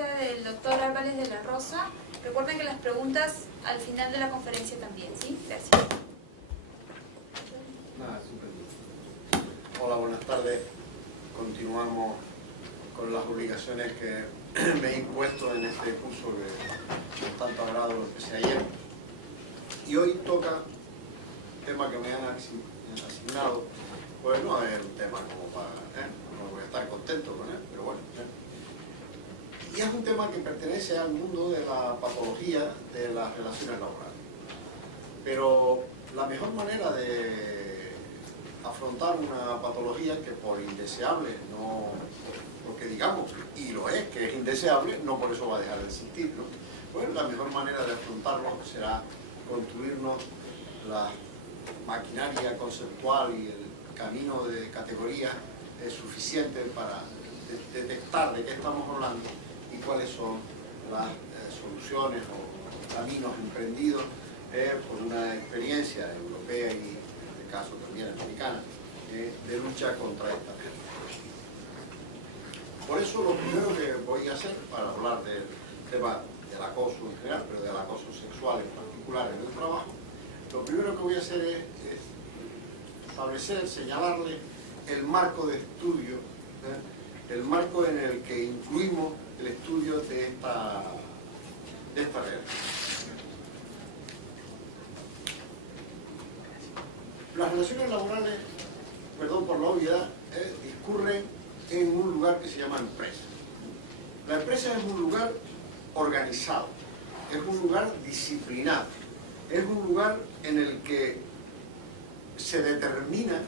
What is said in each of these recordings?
conferencia del doctor Álvarez de la Rosa. Recuerden que las preguntas al final de la conferencia también, ¿sí? Gracias. Hola, buenas tardes. Continuamos con las obligaciones que me he impuesto en este curso que con tanto agrado empecé ayer. Y hoy toca un tema que me han asignado. Pues no es un tema como para... no voy a estar contento con él, pero bueno. Y es un tema que pertenece al mundo de la patología de las relaciones laborales. Pero la mejor manera de afrontar una patología que por indeseable, no porque digamos, y lo es, que es indeseable, no por eso va a dejar de existir, ¿no? Pues la mejor manera de afrontarlo será construirnos la maquinaria conceptual y el camino de categorías suficiente para detectar de qué estamos hablando y cuáles son las soluciones o caminos emprendidos por una experiencia europea y, en este caso también americana, de lucha contra esta pérdida. Por eso lo primero que voy a hacer para hablar del tema del acoso en general, pero del acoso sexual en particular en el trabajo, lo primero que voy a hacer es establecer, señalarle el marco de estudio, el marco en el que incluimos el estudio de esta realidad. Las relaciones laborales, perdón por la obviedad, discurren en un lugar que se llama empresa. La empresa es un lugar organizado, es un lugar disciplinado, es un lugar en el que se determina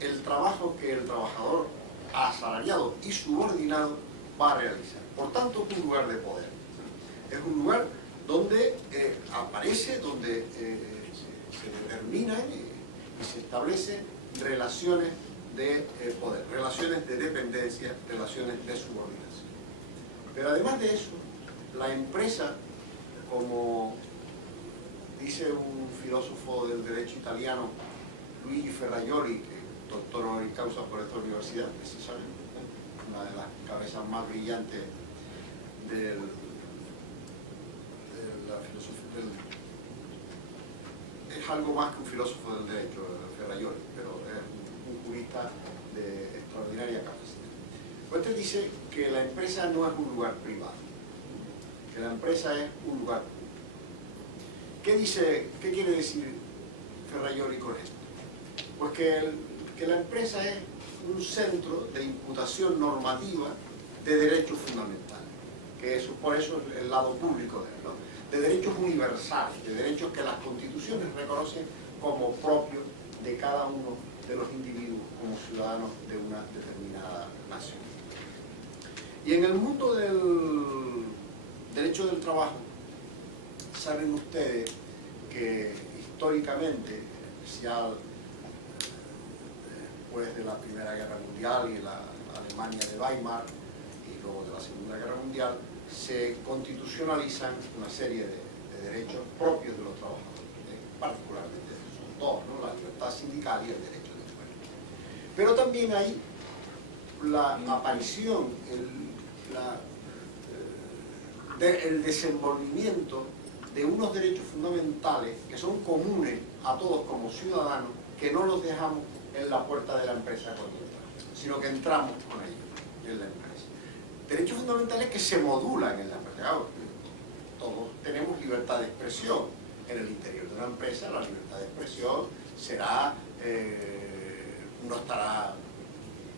el trabajo que el trabajador asalariado y subordinado va a realizar. Por tanto, es un lugar de poder. Es un lugar donde aparece, donde se determinan y se establecen relaciones de poder, relaciones de dependencia, relaciones de subordinación. Pero además de eso, la empresa, como dice un filósofo del derecho italiano, Luigi Ferrajoli, que es doctor honoris causa por esta universidad, precisamente, una de las cabezas más brillantes de la filosofía, es algo más que un filósofo del derecho, Ferrajoli, pero es un jurista de extraordinaria capacidad. Pues este dice que la empresa no es un lugar privado, que la empresa es un lugar público. ¿Qué quiere decir Ferrajoli con esto? Pues que la empresa es un centro de imputación normativa de derechos fundamentales, que eso, por eso es el lado público de él, ¿no? De derechos universales, de derechos que las constituciones reconocen como propios de cada uno de los individuos como ciudadanos de una determinada nación. Y en el mundo del derecho del trabajo, saben ustedes que históricamente, en especial después de la Primera Guerra Mundial y la Alemania de Weimar y luego de la Segunda Guerra Mundial, se constitucionalizan una serie de derechos propios de los trabajadores, particularmente son dos, ¿no? La libertad sindical y el derecho de huelga. Pero también hay la aparición, el desenvolvimiento de unos derechos fundamentales que son comunes a todos como ciudadanos, que no los dejamos en la puerta de la empresa cuando entramos, sino que entramos con ellos en la empresa. Derechos fundamentales que se modulan en la empresa. Claro, todos tenemos libertad de expresión. En el interior de una empresa la libertad de expresión será, no estará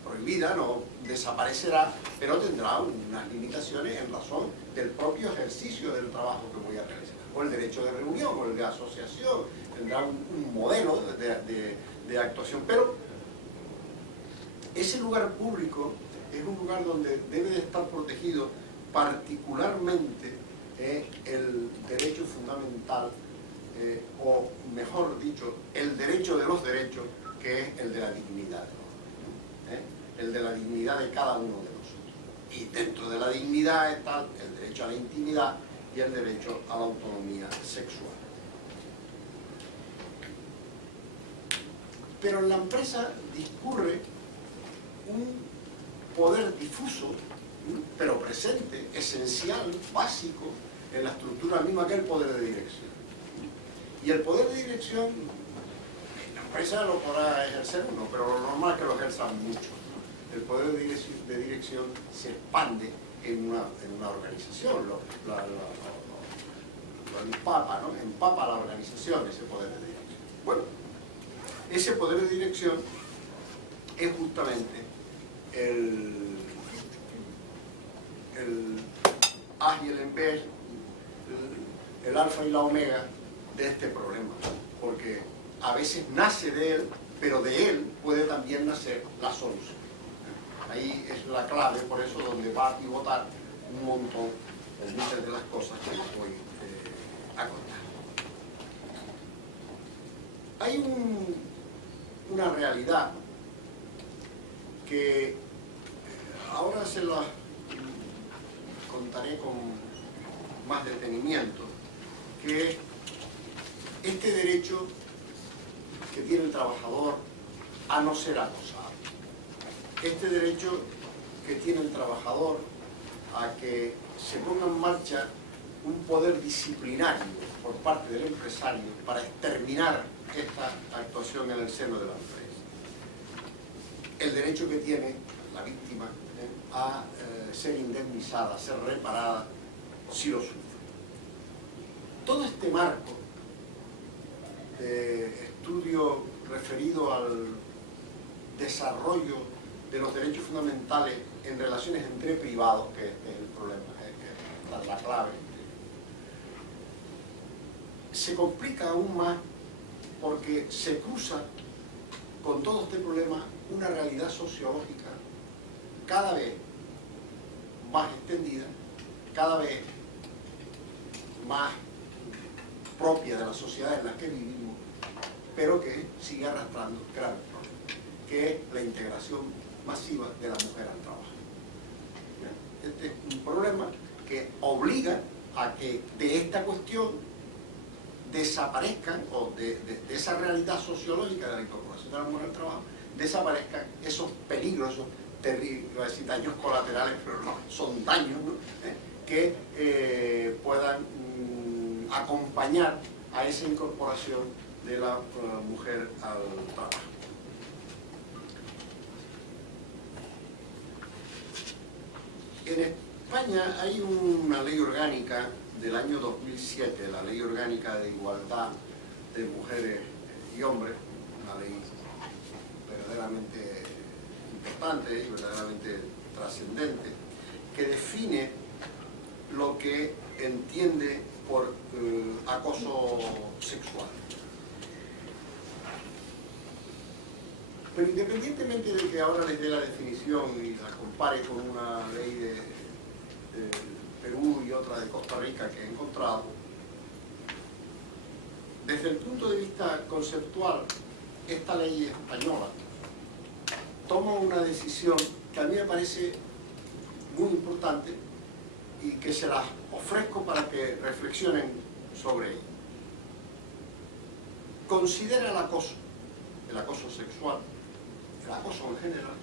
prohibida, no desaparecerá, pero tendrá unas limitaciones en razón del propio ejercicio del trabajo que voy a realizar. O el derecho de reunión, o el de asociación, tendrá un modelo de actuación. Pero ese lugar público es un lugar donde debe de estar protegido particularmente el derecho fundamental, o mejor dicho, el derecho de los derechos, que es el de la dignidad, el de la dignidad de cada uno de nosotros. Y dentro de la dignidad está el derecho a la intimidad y el derecho a la autonomía sexual. Pero en la empresa discurre un poder difuso, pero presente, esencial, básico, en la estructura misma que el poder de dirección. Y el poder de dirección, en la empresa lo podrá ejercer uno, pero lo normal es que lo ejerzan muchos. El poder de dirección se expande en una organización, lo empapa, ¿no? Empapa la organización ese poder de dirección. Bueno, ese poder de dirección es justamente el haz y el empez, el alfa y la omega de este problema, porque a veces nace de él, pero de él puede también nacer la solución. Ahí es la clave, por eso donde va a pivotar un montón de muchas de las cosas que les voy a contar. Hay una realidad que ahora se la contaré con más detenimiento, que es este derecho que tiene el trabajador a no ser acosado. Este derecho que tiene el trabajador a que se ponga en marcha un poder disciplinario por parte del empresario para exterminar esta actuación en el seno de la empresa. El derecho que tiene la víctima a ser indemnizada, a ser reparada si lo sufre. Todo este marco de estudio referido al desarrollo de los derechos fundamentales en relaciones entre privados, que es el problema, que es la clave, se complica aún más porque se cruza con todo este problema una realidad sociológica cada vez más extendida, cada vez más propia de la sociedad en la que vivimos, pero que sigue arrastrando graves problemas, que es la integración masiva de la mujer al trabajo. Este es un problema que obliga a que de esta cuestión desaparezcan, o de esa realidad sociológica de la incorporación de la mujer al trabajo, desaparezcan esos peligros, esos terribles, iba a decir daños colaterales, pero no, son daños, ¿no? Que puedan acompañar a esa incorporación de la mujer al trabajo. En España hay una ley orgánica del año 2007, la Ley Orgánica de Igualdad de Mujeres y Hombres, una ley verdaderamente importante y verdaderamente trascendente, que define lo que entiende por acoso sexual. Pero independientemente de que ahora les dé la definición y la compare con una ley de Perú y otra de Costa Rica que he encontrado, desde el punto de vista conceptual, esta ley española toma una decisión que a mí me parece muy importante y que se las ofrezco para que reflexionen sobre ella. Considera el acoso sexual, el acoso en general,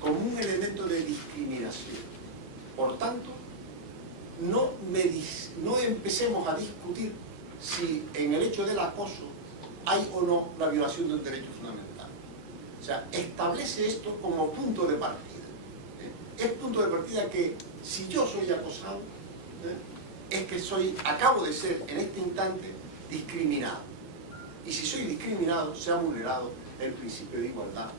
como un elemento de discriminación. Por tanto, no empecemos a discutir si en el hecho del acoso hay o no la violación de un derecho fundamental. O sea, establece esto como punto de partida. Es punto de partida que si yo soy acosado, es que acabo de ser en este instante discriminado. Y si soy discriminado, se ha vulnerado el principio de igualdad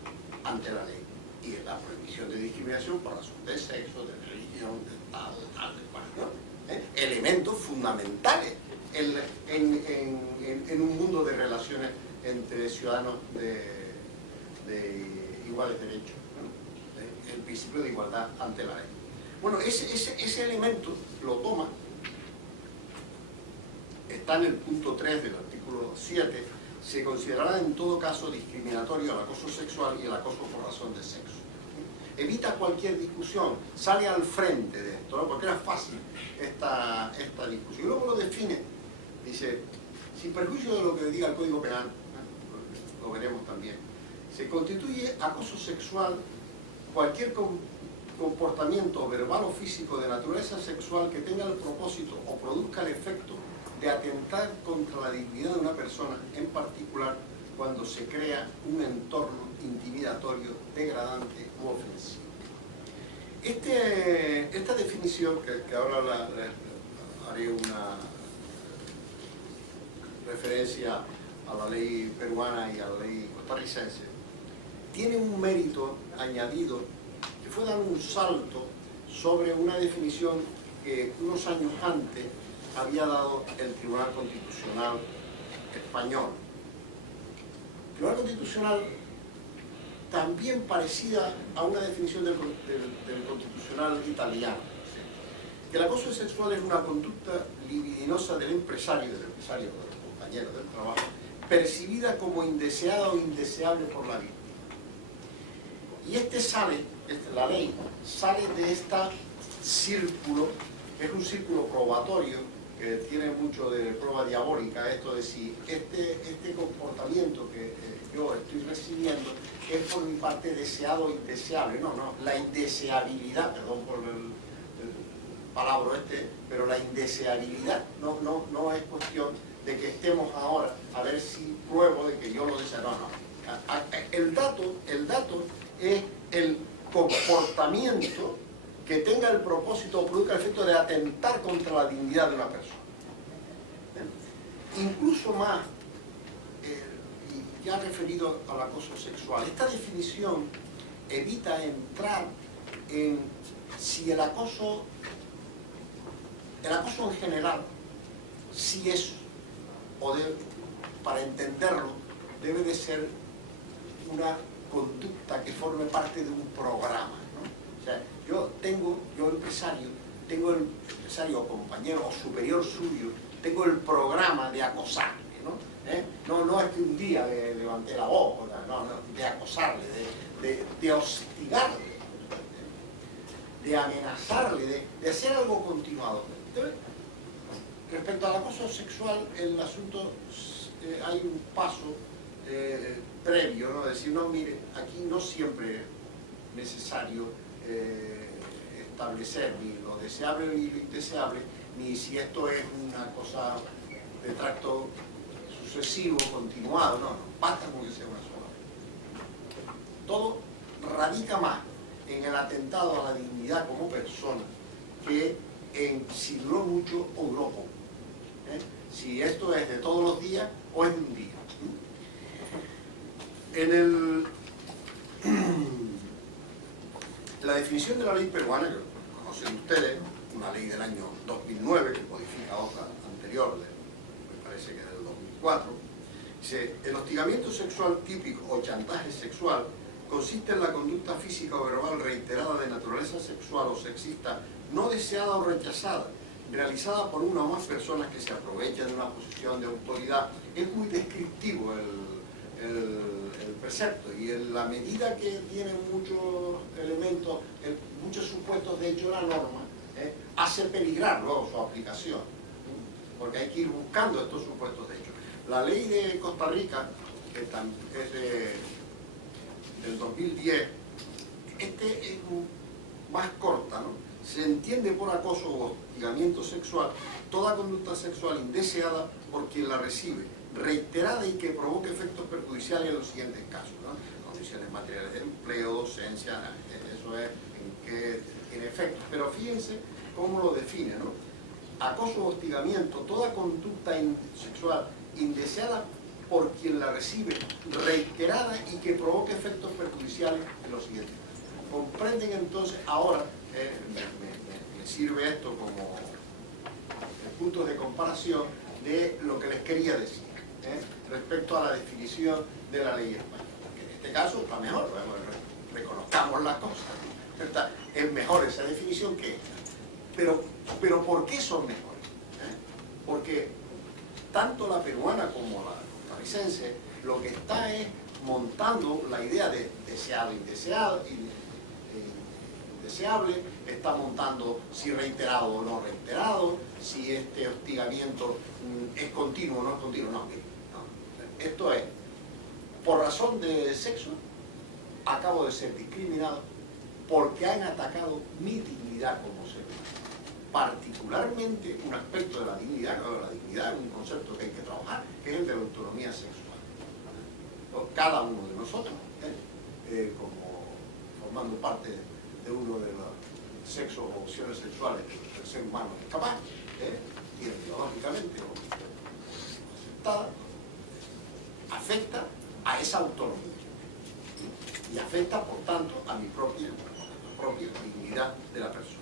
ante la ley y la prohibición de discriminación por razón de sexo, de religión, de tal, de cual, ¿no? Elementos fundamentales en un mundo de relaciones entre ciudadanos de iguales derechos, ¿no? El principio de igualdad ante la ley. Bueno, ese elemento lo toma, está en el punto 3 del artículo 7, se considerará en todo caso discriminatorio el acoso sexual y el acoso por razón de sexo. Evita cualquier discusión, sale al frente de esto, ¿no? Porque era fácil esta discusión. Y luego lo define, dice, sin perjuicio de lo que diga el Código Penal, lo veremos también, se constituye acoso sexual cualquier comportamiento verbal o físico de naturaleza sexual que tenga el propósito o produzca el efecto de atentar contra la dignidad de una persona, en particular cuando se crea un entorno intimidatorio, degradante u ofensivo. Esta definición, que ahora haré una referencia a la ley peruana y a la ley costarricense, tiene un mérito añadido que fue dar un salto sobre una definición que unos años antes había dado el Tribunal Constitucional español. El Tribunal Constitucional, también parecida a una definición del Constitucional italiano, que el acoso sexual es una conducta libidinosa del empresario, del compañero del trabajo, percibida como indeseada o indeseable por la víctima. Y la ley sale de este círculo, que es un círculo probatorio, que tiene mucho de prueba diabólica, esto de si este comportamiento que yo estoy recibiendo es por mi parte deseado o indeseable. No, la indeseabilidad, perdón por el palabra pero la indeseabilidad no es cuestión de que estemos ahora a ver si pruebo de que yo lo deseo. No. El dato es el comportamiento que tenga el propósito o produzca el efecto de atentar contra la dignidad de una persona. Incluso más, y ya referido al acoso sexual, esta definición evita entrar en si el acoso en general, si es, para entenderlo, debe de ser una conducta que forme parte de un programa, ¿no? O sea, yo empresario o compañero o superior suyo, tengo el programa de acosarle, ¿no? No es que un día le levanté la voz, de acosarle, de hostigarle, de amenazarle, de hacer algo continuado. Entonces, respecto al acoso sexual, el asunto, hay un paso previo, ¿no? Decir, no, mire, aquí no siempre es necesario establecer ni lo deseable ni lo indeseable, ni si esto es una cosa de tracto sucesivo, continuado, no, basta con que sea una sola vez. Todo radica más en el atentado a la dignidad como persona que en si duró mucho o duró poco. Si esto es de todos los días o es de un día. La definición de la ley peruana, que conocen ustedes, una ley del año 2009 que modifica otra anterior, me parece que del 2004, dice: el hostigamiento sexual típico o chantaje sexual consiste en la conducta física o verbal reiterada de naturaleza sexual o sexista no deseada o rechazada, realizada por una o más personas que se aprovechan de una posición de autoridad. Es muy descriptivo el precepto, y en la medida que tiene muchos elementos, muchos supuestos de hecho la norma, hace peligrar luego su aplicación, porque hay que ir buscando estos supuestos de hecho. La ley de Costa Rica, que es del 2010, es más corta, ¿no? Se entiende por acoso o hostigamiento sexual toda conducta sexual indeseada por quien la recibe, reiterada y que provoque efectos perjudiciales en los siguientes casos, ¿no? Condiciones materiales de empleo, docencia, eso es en que tiene efectos. Pero fíjense cómo lo define, ¿no? Acoso o hostigamiento, toda conducta sexual indeseada por quien la recibe, reiterada y que provoque efectos perjudiciales en los siguientes casos. ¿Comprenden entonces? Ahora me sirve esto como puntos de comparación de lo que les quería decir respecto a la definición de la ley española, que en este caso está mejor, reconozcamos las cosas, ¿no? Es mejor esa definición que esta. Pero ¿por qué son mejores? Porque tanto la peruana como la costarricense lo que está es montando la idea de deseado, indeseado, indeseable, está montando si reiterado o no reiterado, si este hostigamiento es continuo o no es continuo. No. Esto es, por razón de sexo, acabo de ser discriminado, porque han atacado mi dignidad como ser humano. Particularmente un aspecto de la dignidad, claro, la dignidad es un concepto que hay que trabajar, que es el de la autonomía sexual. Cada uno de nosotros, como formando parte de uno de los sexos o opciones sexuales que el ser humano es capaz, tiene biológicamente o aceptada, afecta a esa autonomía y afecta, por tanto, a la propia dignidad de la persona.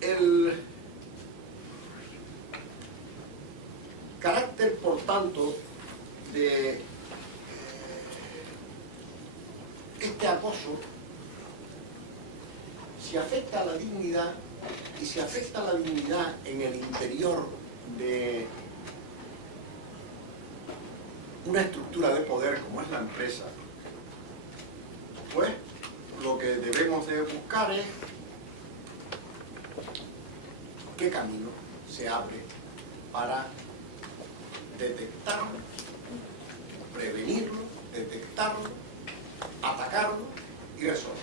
El carácter, por tanto, de este acoso, si afecta a la dignidad, y si afecta a la dignidad en el interior de una estructura de poder como es la empresa, pues lo que debemos de buscar es qué camino se abre para detectarlo, prevenirlo, detectarlo, atacarlo y resolverlo.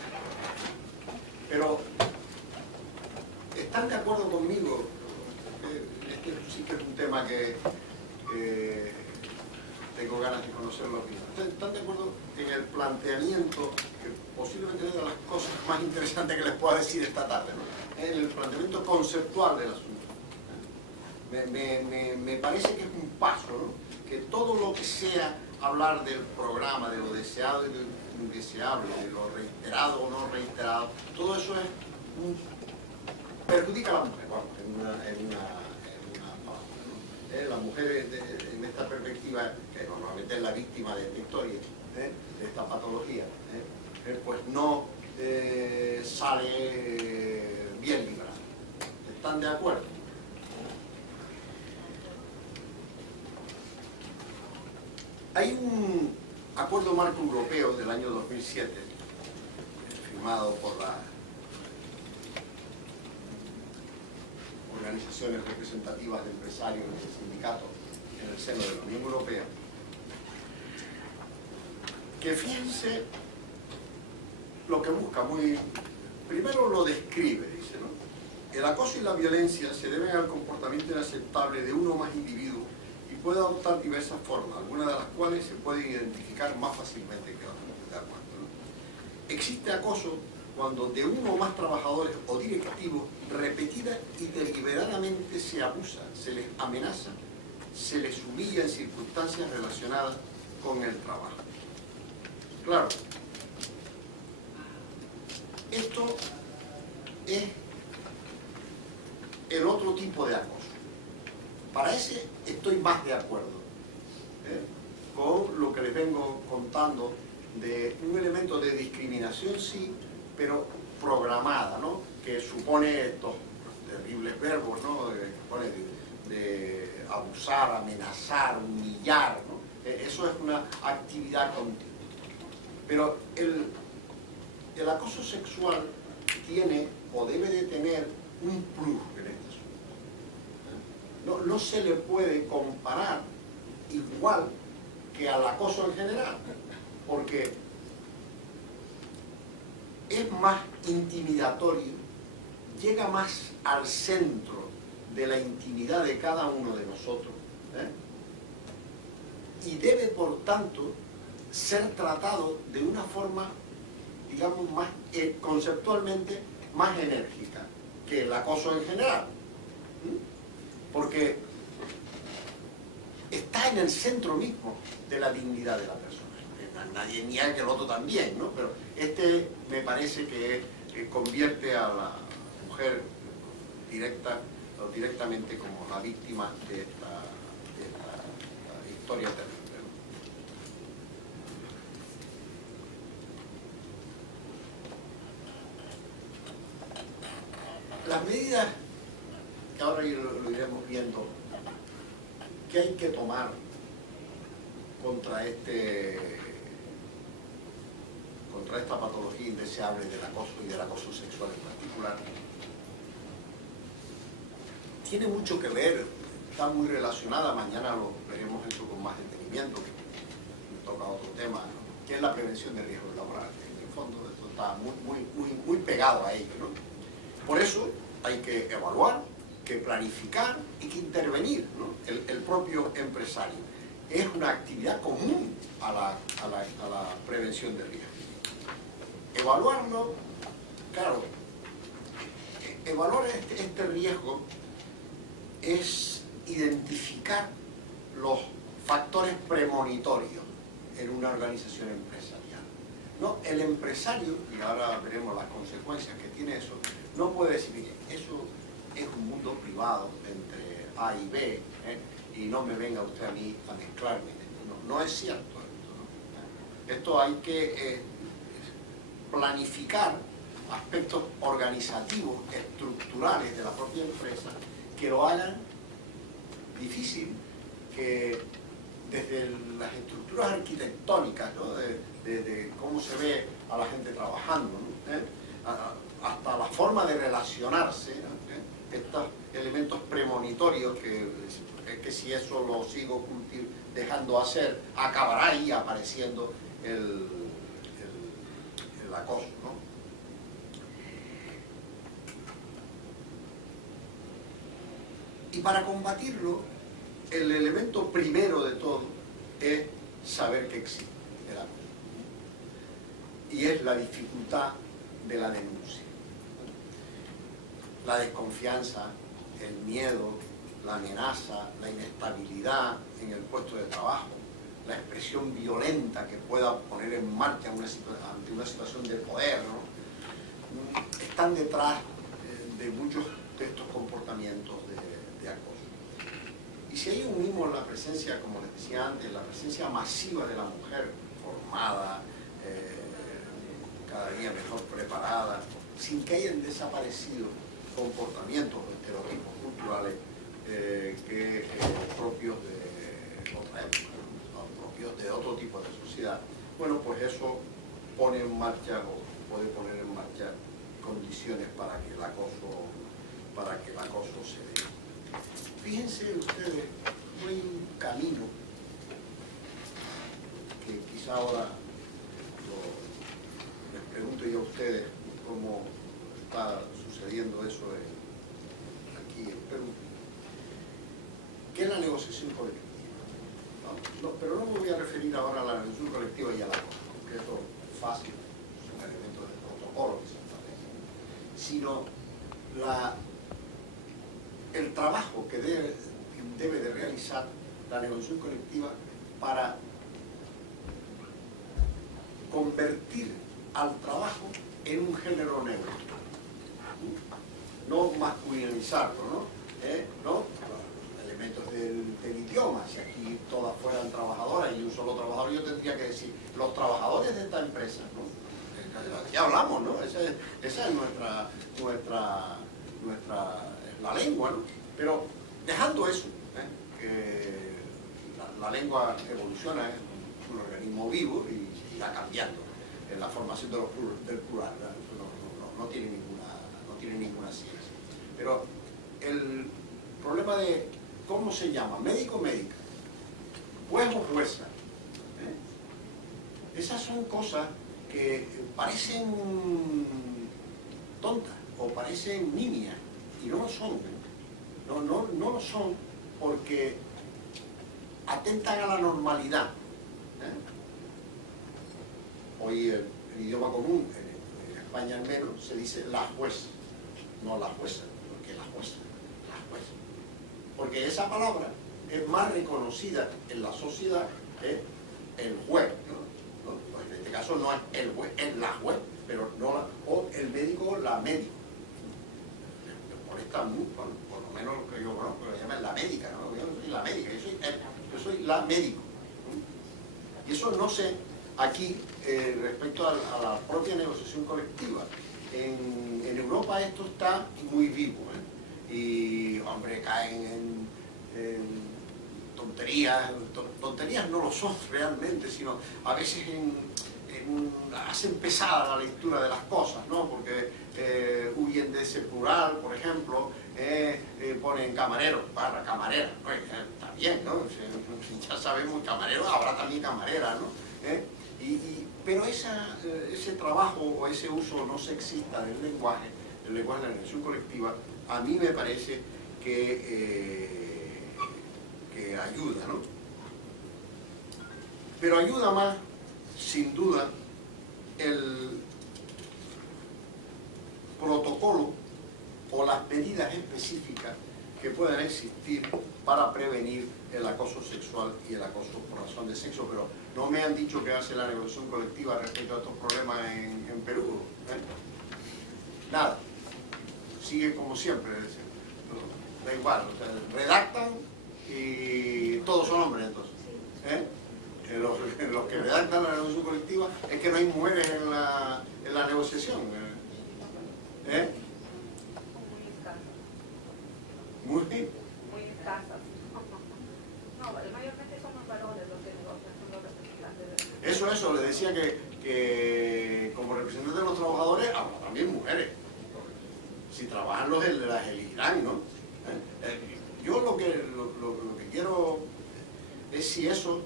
Pero, ¿están de acuerdo conmigo? Este sí que es un tema que tengo ganas de conocer la opinión. ¿Están de acuerdo en el planteamiento, que posiblemente es de las cosas más interesantes que les pueda decir esta tarde, ¿no? En el planteamiento conceptual del asunto? Me parece que es un paso, ¿no? Que todo lo que sea hablar del programa, de lo deseado y de lo indeseable, de lo reiterado o no reiterado, todo eso es perjudica a la mujer, vamos, en una palabra, ¿no? La mujer en esta perspectiva, que normalmente es la víctima de esta historia, de esta patología, pues no sale bien librada. ¿Están de acuerdo? Hay un acuerdo marco europeo del año 2007, firmado por las organizaciones representativas de empresarios y de sindicatos en el seno de la Unión Europea, que fíjense lo que busca primero lo describe, dice, ¿no? El acoso y la violencia se deben al comportamiento inaceptable de uno o más individuos y puede adoptar diversas formas, algunas de las cuales se pueden identificar más fácilmente que otras, ¿de acuerdo, no? Existe acoso cuando de uno o más trabajadores o directivos repetida y deliberadamente se abusa, se les amenaza, se les humilla en circunstancias relacionadas con el trabajo. Claro, esto es el otro tipo de acoso. Para ese estoy más de acuerdo con lo que les vengo contando de un elemento de discriminación, sí, pero programada, ¿no? Que supone estos terribles verbos, ¿no? De abusar, amenazar, humillar, ¿no? Eso es una actividad continua. Pero el acoso sexual tiene o debe de tener un plus en este asunto. No se le puede comparar igual que al acoso en general, porque es más intimidatorio, llega más al centro de la intimidad de cada uno de nosotros, y debe, por tanto, ser tratado de una forma, digamos, más conceptualmente más enérgica que el acoso en general, porque está en el centro mismo de la dignidad de la persona. Nadie niega que el otro también, ¿no? Pero este me parece que convierte a la mujer directamente como la víctima de esta historia terrible, ¿no? Las medidas que ahora lo iremos viendo que hay que tomar contra esta patología indeseable del acoso y del acoso sexual en particular, tiene mucho que ver, está muy relacionada, mañana lo veremos eso con más detenimiento, toca otro tema, ¿no? Que es la prevención de riesgos laborales. En el fondo esto está muy pegado a ello, ¿no? Por eso hay que evaluar, que planificar y que intervenir, ¿no? El propio empresario. Es una actividad común a la prevención de riesgos. Evaluarlo, claro, evaluar este riesgo es identificar los factores premonitorios en una organización empresarial. No, el empresario, y ahora veremos las consecuencias que tiene eso, no puede decir, mire, eso es un mundo privado entre A y B, y no me venga usted a mí a mezclarme. No es cierto esto, ¿no? Esto hay que planificar aspectos organizativos, estructurales de la propia empresa, que lo hagan difícil, que desde las estructuras arquitectónicas, ¿no? de cómo se ve a la gente trabajando, ¿no? Hasta la forma de relacionarse, ¿no? Estos elementos premonitorios que si eso lo sigo dejando hacer, acabará ahí apareciendo el acoso, ¿no? Y para combatirlo, el elemento primero de todo es saber que existe el acoso. Y es la dificultad de la denuncia. La desconfianza, el miedo, la amenaza, la inestabilidad en el puesto de trabajo, la expresión violenta que pueda poner en marcha ante una situación de poder, ¿no? Están detrás de muchos de estos comportamientos de acoso. Y si ahí unimos la presencia, como les decía antes, la presencia masiva de la mujer formada, cada día mejor preparada, sin que hayan desaparecido comportamientos o estereotipos culturales propios de otra época, ¿no? Propios de otro tipo de sociedad, bueno, pues eso pone en marcha o puede poner en marcha condiciones para que el acoso se dé. Fíjense ustedes, hay un camino que quizá ahora les pregunto yo a ustedes cómo está sucediendo eso aquí en Perú, que es la negociación colectiva, ¿no? Pero no me voy a referir ahora a la negociación colectiva y a la cosa, porque esto es fácil, es un elemento del protocolo que se establece, sino el trabajo que debe de realizar la negociación colectiva para convertir al trabajo en un género neutro, no masculinizarlo, ¿no? Elementos del idioma, si aquí todas fueran trabajadoras y un solo trabajador, yo tendría que decir los trabajadores de esta empresa, ¿no? Ya hablamos, ¿no? Esa es la lengua, ¿no? Pero dejando eso, que la lengua evoluciona, es un organismo vivo y irá cambiando en la formación del plural, no tiene ninguna ciencia. Pero el problema de cómo se llama, médico o médica, juez o jueza, esas son cosas que parecen tontas o parecen nimias y no lo son. No lo son porque atentan a la normalidad. Hoy el idioma común, en España al menos, se dice la jueza, no la jueza, porque la jueza. Porque esa palabra es más reconocida en la sociedad que el juez, ¿no? Pues en este caso no es el juez, es la juez, pero no o el médico, la médico. Me molesta mucho, por lo menos lo que yo conozco, lo llaman la médica, ¿no? Yo no soy la médica, yo soy la médico, ¿no? Y eso no sé aquí respecto a la propia negociación colectiva. En Europa esto está muy vivo, y hombre, caen en tonterías no lo son realmente, sino a veces hacen pesada la lectura de las cosas, ¿no? Porque huyen de ese plural, por ejemplo, ponen camarero, barra camarera, pues, está bien, ¿no? Ya sabemos camareros, habrá también camareras, ¿no? Pero ese trabajo o ese uso no sexista del lenguaje, el lenguaje de la negociación colectiva, a mí me parece que ayuda, ¿no? Pero ayuda más, sin duda, el protocolo o las medidas específicas que puedan existir para prevenir el acoso sexual y el acoso por razón de sexo, pero no me han dicho qué hace la negociación colectiva respecto a estos problemas en Perú, ¿eh? Nada, sigue como siempre, da igual, o sea, redactan y todos son hombres entonces, ¿eh? Los que redactan la negociación colectiva es que no hay mujeres en la negociación, ¿eh? Muy escasas. No, mayormente son los varones los que negocian, son los representantes de... Eso, le decía que como representantes de los trabajadores, habrá también mujeres. Si trabajan las elegirán, ¿no? Yo lo que quiero es si eso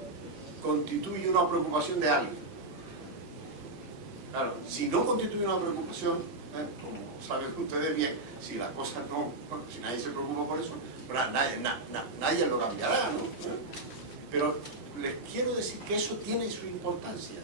constituye una preocupación de alguien. Claro, si no constituye una preocupación, como saben ustedes bien, si las cosas no, si nadie se preocupa por eso, nadie lo cambiará, ¿no? Pero les quiero decir que eso tiene su importancia.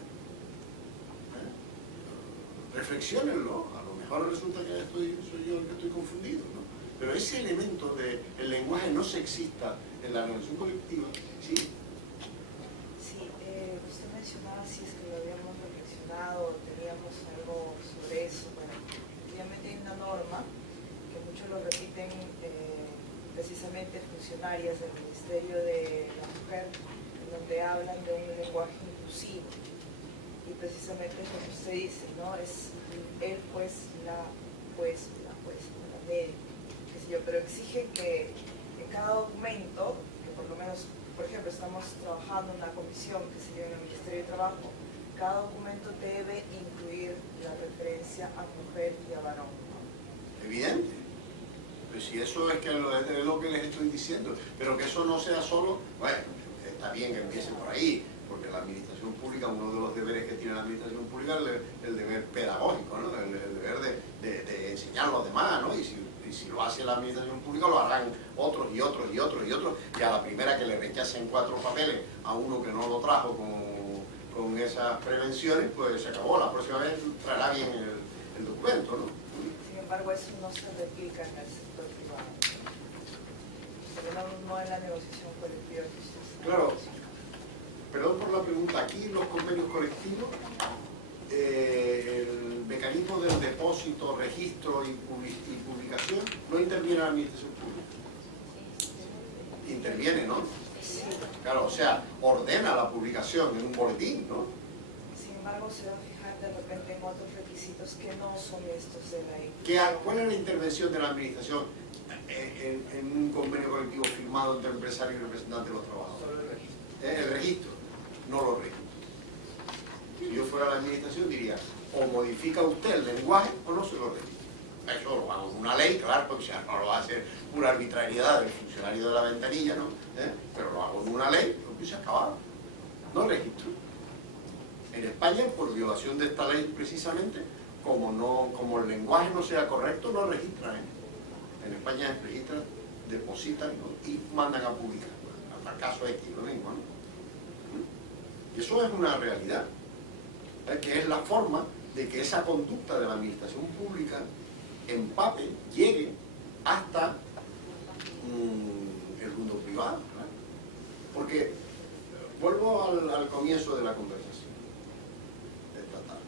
Reflexiónenlo, a lo mejor resulta que soy yo el que estoy confundido, ¿no? Pero ese elemento del lenguaje no sexista en la negociación colectiva, ¿sí? Sí, usted mencionaba si es que lo habíamos reflexionado, teníamos algo sobre eso. Bueno, efectivamente hay una norma que muchos lo repiten, precisamente funcionarias del Ministerio de la Mujer, en donde hablan de un lenguaje inclusivo. Y precisamente es lo que usted dice, ¿no? Es el juez, la ley, qué sé yo, pero exige que en cada documento, que por lo menos, por ejemplo, estamos trabajando en una comisión que se llama en el Ministerio de Trabajo, cada documento debe incluir la referencia a mujer y a varón, ¿no? Evidente. Pues si eso es lo que les estoy diciendo, pero que eso no sea solo, bueno, está bien que empiece por ahí, porque la administración pública, uno de los deberes que tiene la administración pública es el deber pedagógico, ¿no? El deber de enseñar a los demás, ¿no? Y si lo hace la administración pública, lo harán otros y otros y otros y otros, y a la primera que le rechacen 4 papeles a uno que no lo trajo con esas prevenciones, pues se acabó, la próxima vez traerá bien el documento, ¿no? Sin embargo, eso no se replica en el sector privado, pero no en la negociación colectiva que usted está Claro. mencionando. Perdón por la pregunta, aquí en los convenios colectivos, el mecanismo del depósito, registro y publicación no interviene la administración pública. Interviene, ¿no? Sí. Claro, o sea, ordena la publicación en un boletín, ¿no? Sin embargo, se va a fijar de repente en otros requisitos que no son estos de la ¿Cuál es la intervención de la administración en un convenio colectivo firmado entre empresario y representante de los trabajadores? Solo el registro. El registro, no los registros. Si yo fuera la administración diría, o modifica usted el lenguaje o no se lo registra. Eso lo hago en una ley, claro, porque no lo va a hacer una arbitrariedad del funcionario de la ventanilla, ¿no? Pero lo hago en una ley, porque se ha acabado. No registro. En España, por violación de esta ley precisamente, como el lenguaje no sea correcto, no registran. En España registran, depositan, ¿no? Y mandan a publicar. Hasta el caso X, lo mismo, ¿no? Y eso es una realidad, que es la forma de que esa conducta de la administración pública empape, llegue hasta el mundo privado, ¿no? Porque vuelvo al comienzo de la conversación de esta tarde.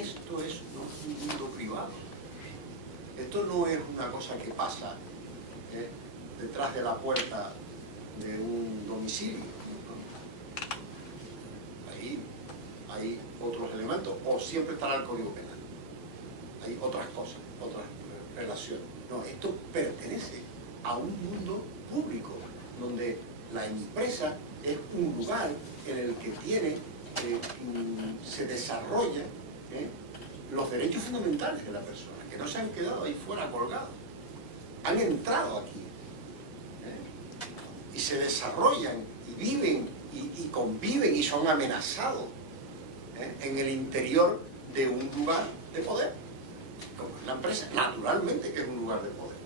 Esto es un mundo privado. Esto no es una cosa que pasa detrás de la puerta de un domicilio, ¿no? Ahí hay otros elementos, o siempre estará el Código Penal. Hay otras cosas, otras relaciones. No, esto pertenece a un mundo público, donde la empresa es un lugar en el que se desarrollan los derechos fundamentales de la persona, que no se han quedado ahí fuera colgados, han entrado aquí y se desarrollan y viven y conviven y son amenazados en el interior de un lugar de poder, como es la empresa, naturalmente que es un lugar de poder,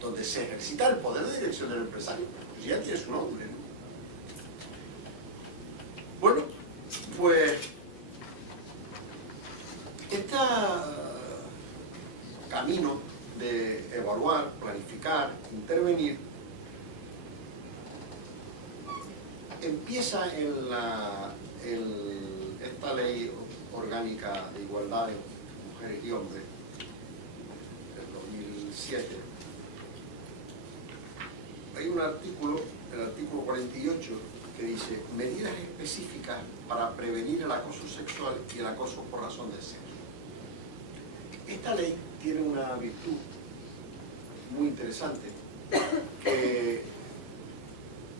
donde se ejercita el poder de dirección del empresario, pues ya tiene su nombre, ¿no? Bueno, pues este camino de evaluar, planificar, intervenir, empieza en esta ley orgánica de igualdad de mujeres y hombres del 2007. Hay un artículo, el artículo 48, que dice medidas específicas para prevenir el acoso sexual y el acoso por razón de sexo. Esta ley tiene una virtud muy interesante, que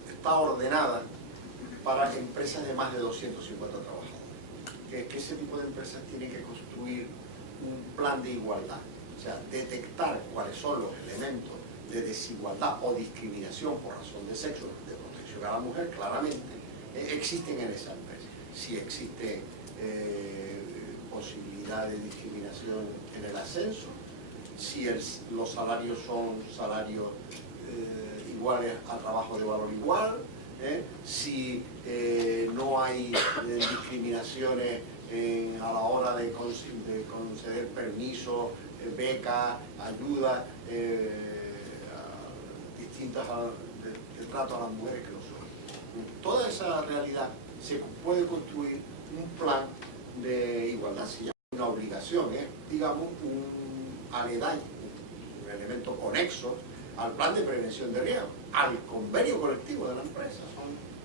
está ordenada para empresas de más de 250 trabajadores. Que ese tipo de empresas tienen que construir un plan de igualdad, o sea, detectar cuáles son los elementos de desigualdad o discriminación por razón de sexo, de protección a la mujer, claramente, existen en esa empresa. Si existe posibilidad de discriminación en el ascenso, si los salarios son salarios iguales a trabajo de valor igual, si no hay discriminaciones a la hora de conceder permiso, beca, ayuda distintas de trato a las mujeres que lo son. Toda esa realidad se puede construir un plan de igualdad, se llama una obligación, digamos un aledaño, un elemento conexo al plan de prevención de riesgo, al convenio colectivo de la empresa.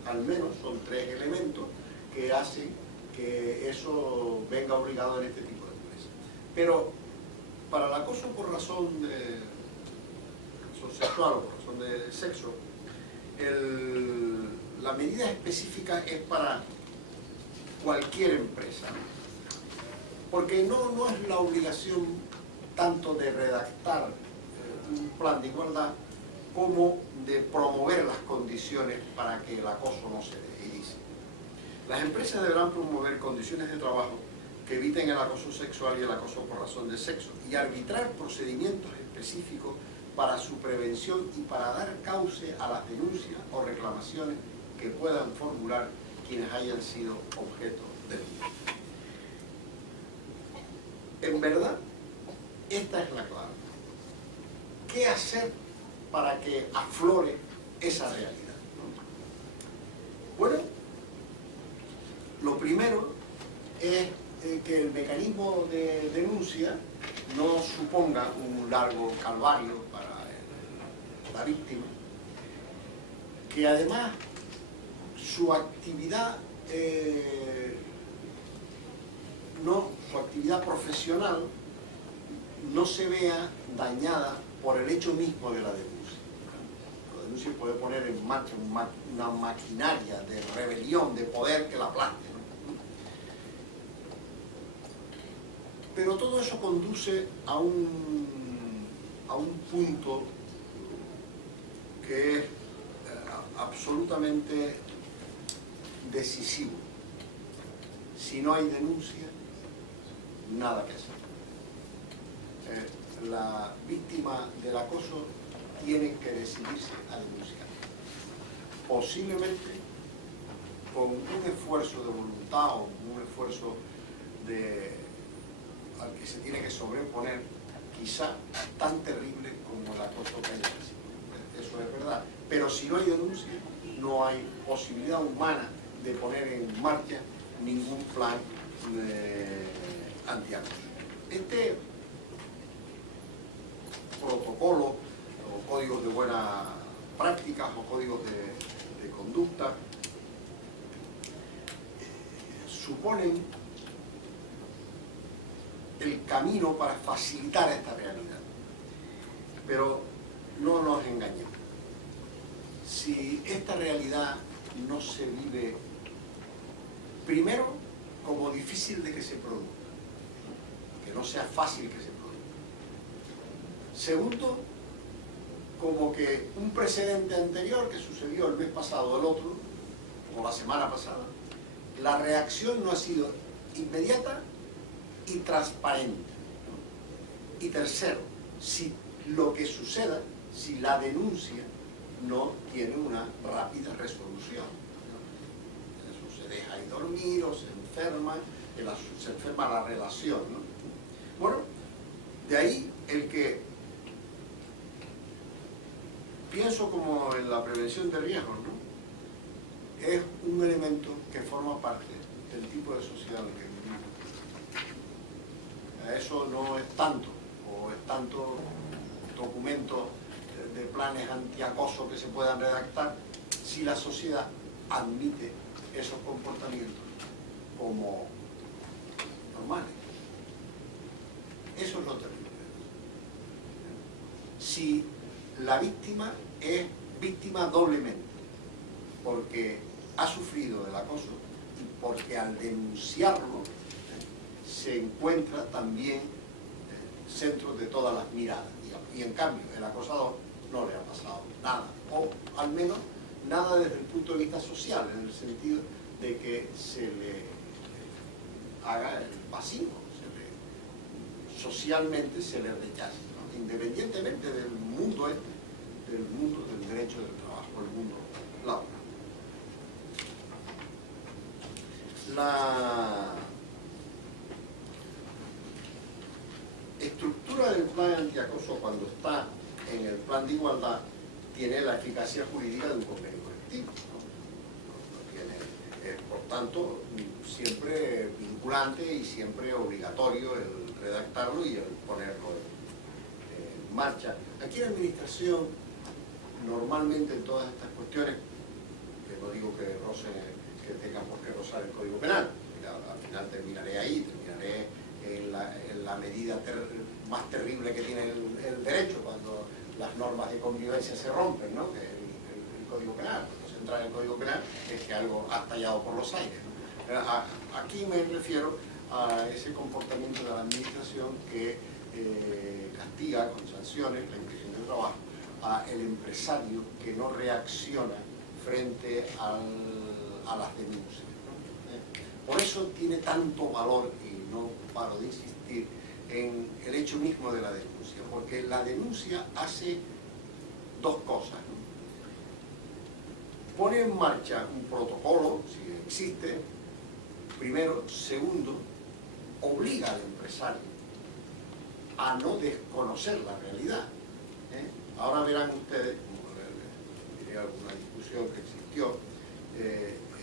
Al menos son 3 elementos que hacen que eso venga obligado en este tipo de empresas. Pero para el acoso por razón sexual o por razón de sexo, la medida específica es para cualquier empresa, porque no es la obligación tanto de redactar un plan de igualdad como de promover las condiciones para que el acoso no se dé. Y dice, las empresas deberán promover condiciones de trabajo que eviten el acoso sexual y el acoso por razón de sexo y arbitrar procedimientos específicos para su prevención y para dar cauce a las denuncias o reclamaciones que puedan formular quienes hayan sido objeto del mismo. En verdad, esta es la clave. ¿Qué hacer para que aflore esa realidad? Bueno, lo primero es que el mecanismo de denuncia no suponga un largo calvario para la víctima, que además su actividad profesional no se vea dañada por el hecho mismo de la denuncia. La denuncia puede poner en marcha una maquinaria de rebelión, de poder que la aplaste, ¿no? Pero todo eso conduce a un punto que es absolutamente decisivo. Si no hay denuncia, nada que hacer. La víctima del acoso tiene que decidirse a denunciar. Posiblemente con un esfuerzo de voluntad o un esfuerzo al que se tiene que sobreponer, quizá tan terrible como el acoso que hay en el. Eso es verdad. Pero si no hay denuncia, no hay posibilidad humana de poner en marcha ningún plan antiacoso. Este protocolo o códigos de buenas prácticas o códigos de conducta suponen el camino para facilitar esta realidad. Pero no nos engañemos. Si esta realidad no se vive, primero, como difícil de que se produzca, que no sea fácil que se produzca. Segundo, como que un precedente anterior que sucedió el mes pasado, el otro, o la semana pasada, la reacción no ha sido inmediata y transparente, ¿no? Y tercero, si lo que suceda, si la denuncia no tiene una rápida resolución, ¿no? Eso se deja ahí dormir o se enferma la relación, ¿no? Bueno, de ahí el que pienso como en la prevención de riesgos, ¿no? Es un elemento que forma parte del tipo de sociedad en el que vivimos. Eso no es tanto, o es tanto documentos de planes antiacoso que se puedan redactar, si la sociedad admite esos comportamientos como normales. Eso es lo terrible. Si la víctima es víctima doblemente, porque ha sufrido el acoso y porque al denunciarlo se encuentra también centro de todas las miradas, digamos. Y en cambio el acosador no le ha pasado nada, o al menos nada desde el punto de vista social, en el sentido de que se le haga el pasivo, socialmente se le rechaza, ¿no? Independientemente del mundo del derecho del trabajo, el mundo laboral. La estructura del plan antiacoso, cuando está en el plan de igualdad, tiene la eficacia jurídica de un convenio colectivo, ¿no? Es, por tanto, siempre vinculante y siempre obligatorio el redactarlo y el ponerlo en marcha. Aquí en la administración, normalmente en todas estas cuestiones, que no digo que tengan por qué rozar el Código Penal, al final terminaré ahí, terminaré en la medida más terrible que tiene el derecho, cuando las normas de convivencia se rompen, ¿no? Que el Código Penal, cuando se entra en el Código Penal, es que algo ha estallado por los aires, ¿no? Aquí me refiero a ese comportamiento de la administración que castiga con sanciones la inspección de trabajo al empresario que no reacciona frente a las denuncias, ¿no? Por eso tiene tanto valor, y no paro de insistir, en el hecho mismo de la denuncia, porque la denuncia hace dos cosas, ¿no? Pone en marcha un protocolo, si existe, primero. Segundo, obliga al empresario a no desconocer la realidad, ¿eh? Ahora verán ustedes, como diré alguna discusión que existió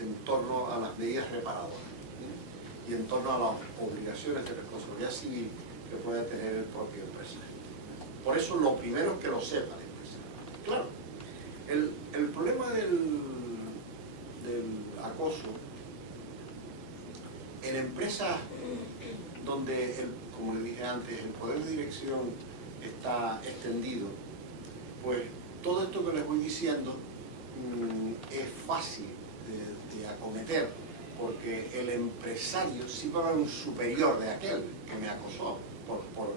en torno a las medidas reparadoras, ¿eh? Y en torno a las obligaciones de responsabilidad civil que puede tener el propio empresario. Por eso lo primero es que lo sepa el empresario. Claro, el problema del acoso en empresas donde, como le dije antes, el poder de dirección está extendido, pues todo esto que les voy diciendo es fácil de acometer, porque el empresario siempre va a haber un superior de aquel que me acosó, por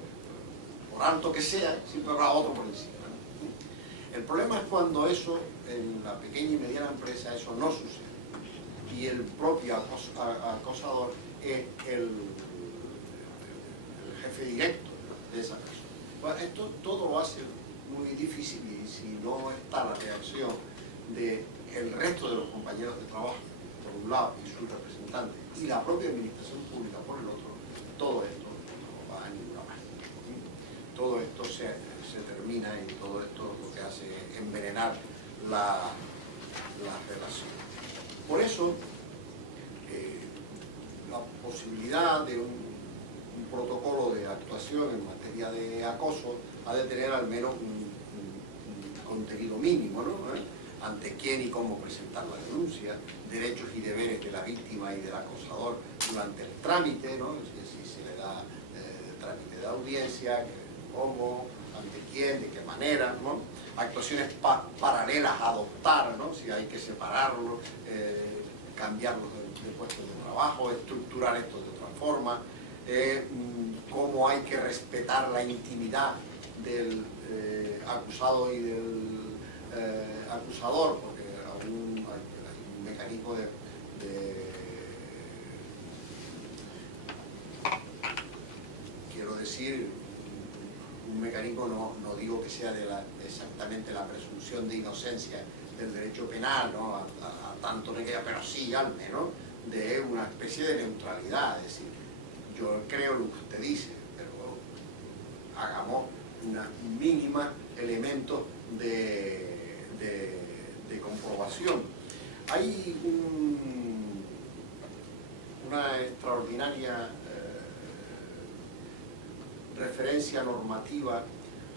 alto que sea, siempre habrá otro por encima, ¿no? El problema es cuando eso, en la pequeña y mediana empresa, eso no sucede, y el propio acosador es el jefe directo de esa persona. Bueno, esto todo lo hace muy difícil, y si no está la reacción del resto de los compañeros de trabajo, por un lado, y sus representantes, y la propia administración pública por el otro, todo esto no va a ninguna parte. Todo esto se termina, y todo esto lo que hace es envenenar la relación. Por eso, la posibilidad de un protocolo de actuación en materia de acoso ha de tener al menos un contenido mínimo, ¿no? Ante quién y cómo presentar la denuncia, derechos y deberes de la víctima y del acosador durante el trámite, ¿no? Si se le da trámite de audiencia, cómo, ante quién, de qué manera, ¿no? Actuaciones paralelas a adoptar, ¿no? Si hay que separarlos, cambiarlos de puestos de trabajo, estructurar esto de otra forma, cómo hay que respetar la intimidad del acusado y del acusador, porque aún hay un mecanismo quiero decir, un mecanismo, no digo que sea exactamente la presunción de inocencia del derecho penal, ¿no? a tanto me queda, pero sí al menos de una especie de neutralidad, es decir, yo creo lo que usted dice, pero hagamos una mínima elementos de comprobación. Hay una extraordinaria referencia normativa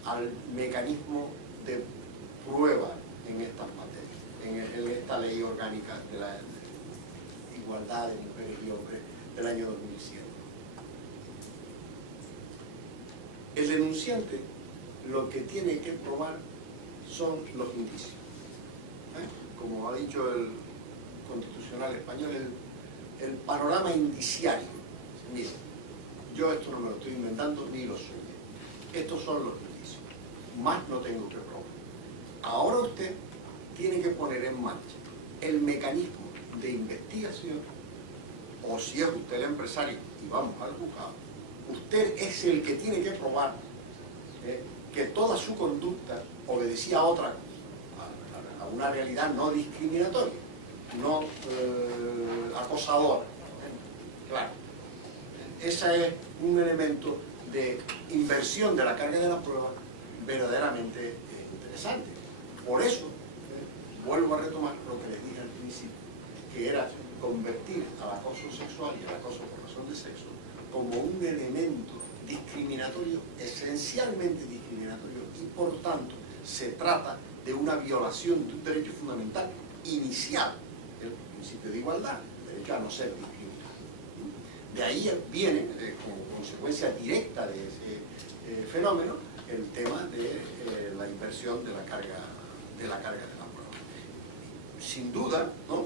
al mecanismo de prueba en estas materias, en esta ley orgánica de la igualdad de mujeres y hombres del año 2007. El denunciante lo que tiene que probar son los indicios. Como ha dicho el Constitucional español, el panorama indiciario. Mire, yo esto no me lo estoy inventando ni lo soñé. Estos son los indicios. Más no tengo que probar. Ahora usted tiene que poner en marcha el mecanismo de investigación, o si es usted el empresario y vamos al juzgado, usted es el que tiene que probar que toda su conducta obedecía a otra, a una realidad no discriminatoria, no acosadora. Claro. Ese es un elemento de inversión de la carga de la prueba verdaderamente interesante. Por eso, vuelvo a retomar lo que les dije al principio, que era convertir al acoso sexual y al acoso por razón de sexo como un elemento discriminatorio, esencialmente discriminatorio, y por tanto se trata de una violación de un derecho fundamental inicial, el principio de igualdad, el derecho a no ser discriminado. De ahí viene, como consecuencia directa de ese fenómeno, el tema de la inversión de la carga de la prueba. Sin duda, ¿no?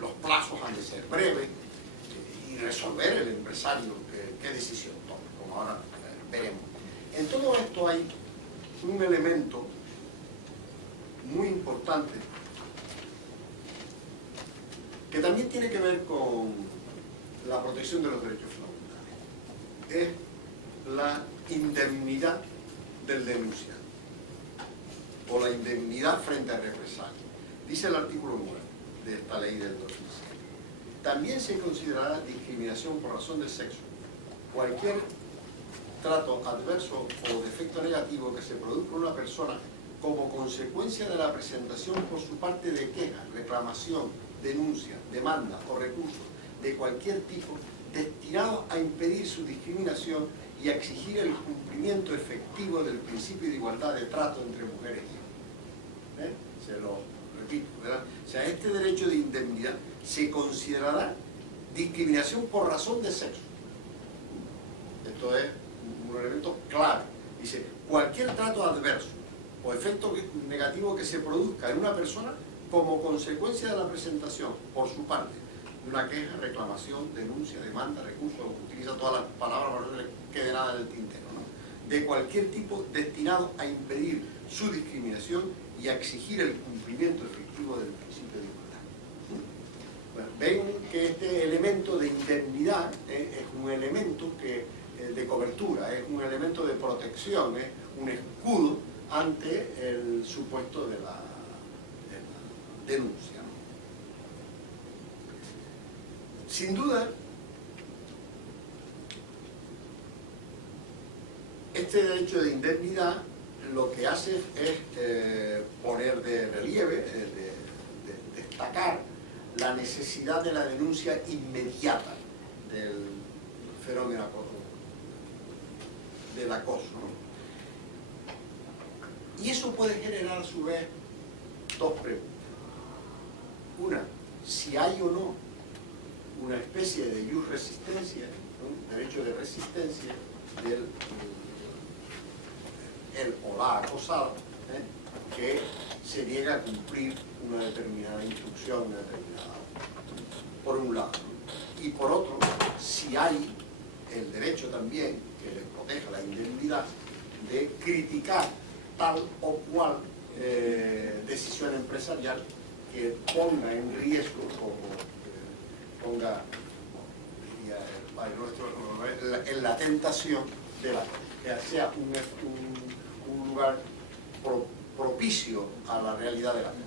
Los plazos han de ser breves y resolver el empresario qué decisión toma, como ahora veremos. En todo esto hay un elemento muy importante que también tiene que ver con la protección de los derechos fundamentales. Es la indemnidad del denunciante o la indemnidad frente a represalia. Dice el artículo 9 de esta ley del 2006. También se considerará discriminación por razón de sexo cualquier trato adverso o defecto negativo que se produzca en una persona como consecuencia de la presentación por su parte de queja, reclamación, denuncia, demanda o recurso de cualquier tipo destinado a impedir su discriminación y a exigir el cumplimiento efectivo del principio de igualdad de trato entre mujeres y hombres. Se lo repito, ¿verdad? O sea, este derecho de indemnidad se considerará discriminación por razón de sexo. Esto es un elemento clave. Dice, cualquier trato adverso o efecto negativo que se produzca en una persona como consecuencia de la presentación, por su parte, de una queja, reclamación, denuncia, demanda, recurso, utiliza todas las palabras para que no le quede nada en el tintero, ¿no? De cualquier tipo destinado a impedir su discriminación y a exigir el cumplimiento efectivo del principio de igualdad. Bueno, ven que este elemento de indemnidad es un elemento de cobertura, es un elemento de protección, es un escudo ante el supuesto de la denuncia. Sin duda, este derecho de indemnidad lo que hace es poner de relieve, destacar la necesidad de la denuncia inmediata del fenómeno del acoso, ¿no? Y eso puede generar a su vez dos preguntas. Una, si hay o no una especie de jus resistencia, un derecho de resistencia del el o la acosada, que se niega a cumplir una determinada instrucción, una determinada, por un lado. Y por otro, si hay el derecho también, que le proteja la indemnidad, de criticar tal o cual decisión empresarial que ponga en riesgo o ponga en la tentación de que sea un lugar propicio a la realidad de la vida.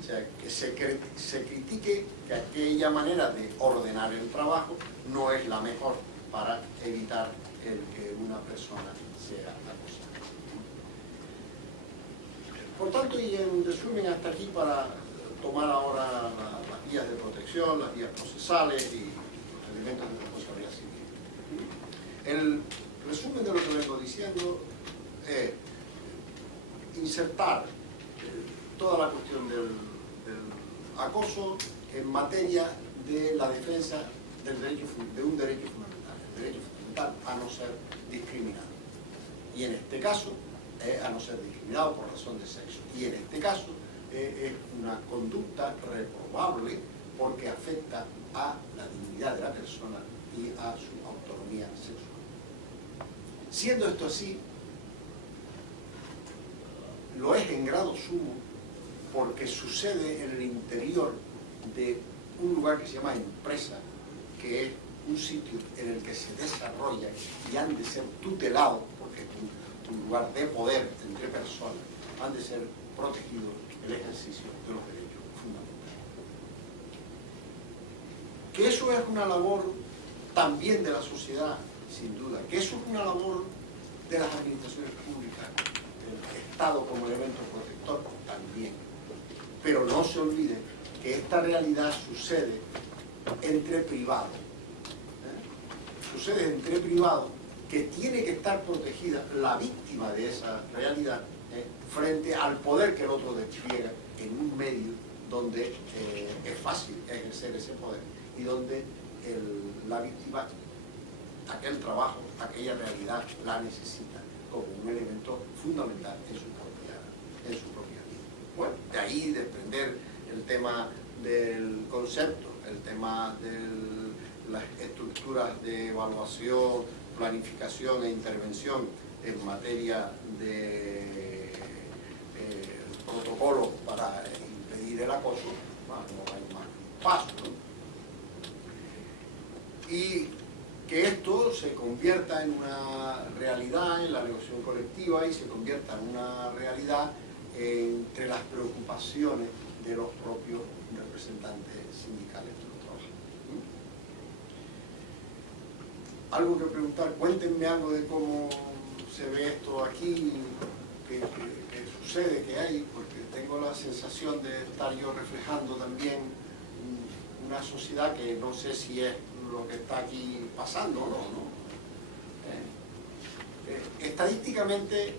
O sea, que se critique que aquella manera de ordenar el trabajo no es la mejor para evitar el que una persona sea acosada. Por tanto, y en resumen hasta aquí, para tomar ahora las vías de protección, las vías procesales y los elementos de responsabilidad civil. El resumen de lo que vengo diciendo es insertar toda la cuestión del acoso en materia de la defensa de un derecho fundamental, el derecho fundamental a no ser discriminado. Y en este caso, a no ser discriminado por razón de sexo. Y en este caso, es una conducta reprobable porque afecta a la dignidad de la persona y a su autonomía sexual. Siendo esto así, lo es en grado sumo porque sucede en el interior de un lugar que se llama empresa, que es un sitio en el que se desarrolla y han de ser tutelados, porque es un lugar de poder entre personas, han de ser protegidos el ejercicio de los derechos fundamentales. Que eso es una labor también de la sociedad, sin duda, que eso es una labor de las administraciones públicas, del Estado como elemento protector también. Pero no se olvide que esta realidad sucede entre privados. Sucede entre privados, que tiene que estar protegida la víctima de esa realidad frente al poder que el otro despliega en un medio donde es fácil ejercer ese poder y donde la víctima, aquel trabajo, aquella realidad, la necesita como un elemento fundamental en su propia vida. Bueno, de ahí desprender el tema del concepto, el tema de las estructuras de evaluación, planificación e intervención en materia de protocolos para impedir el acoso, no hay más paso, ¿no? Y que esto se convierta en una realidad en la negociación colectiva y se convierta en una realidad entre las preocupaciones de los propios representantes sindicales de los trabajadores. Algo que preguntar, cuéntenme algo de cómo se ve esto aquí, qué sucede, qué hay, porque tengo la sensación de estar yo reflejando también una sociedad que no sé si es lo que está aquí pasando o no, ¿no? Estadísticamente,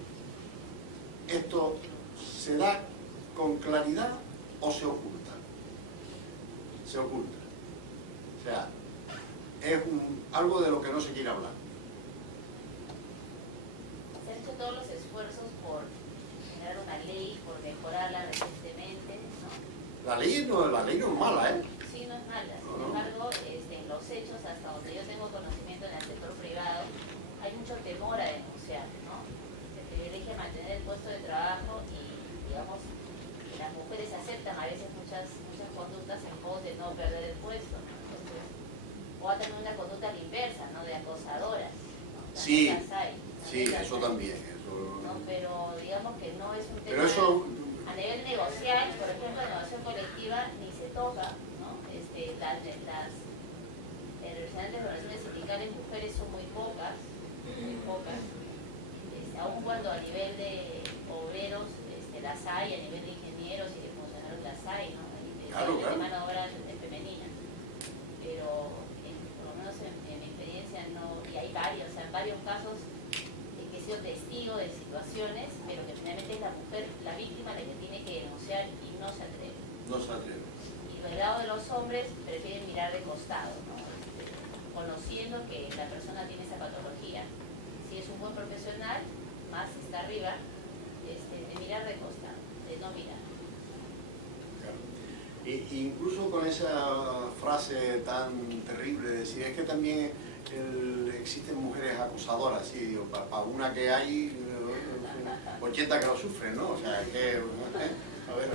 ¿esto se da con claridad o se oculta? Se oculta. O sea, es algo de lo que no se quiere hablar. Se han hecho todos los esfuerzos por generar una ley, por mejorarla recientemente, ¿no? La ley no es mala, ¿eh? Sí, no es mala. Sin embargo, en los hechos, hasta donde yo tengo conocimiento en el sector privado, hay mucho temor a denunciar, ¿no? Se privilegia mantener el puesto de trabajo y, digamos, las mujeres aceptan a veces muchas conductas en pos de no perder el puesto, ¿no? Entonces, o a tener una conducta a la inversa, ¿no? De acosadoras, ¿no? Sí, las hay, sí, eso también. ¿no? Pero digamos que no es un tema... Pero eso... A nivel negocial, por ejemplo, la negociación colectiva ni se toca, ¿no? Las representantes de organizaciones sindicales mujeres son muy pocas, aun cuando a nivel de obreros las hay, a nivel de ingenieros y de funcionarios las hay, ¿no? Claro. La mano de obra es femenina, pero por lo menos en mi experiencia no, y hay varios casos que he sido testigo de situaciones, pero que finalmente es la mujer, la víctima, la que tiene que denunciar y no se atreve. No se atreve. Y del lado de los hombres prefieren mirar de costado, ¿no? Conociendo que la persona tiene esa patología. Si es un buen profesional, más está arriba, de mirar de costado, de no mirar. Claro. Incluso con esa frase tan terrible de decir, es que también existen mujeres acosadoras, sí, digo, para una que hay 80 que lo sufren, ¿no? O sea, que... A ver.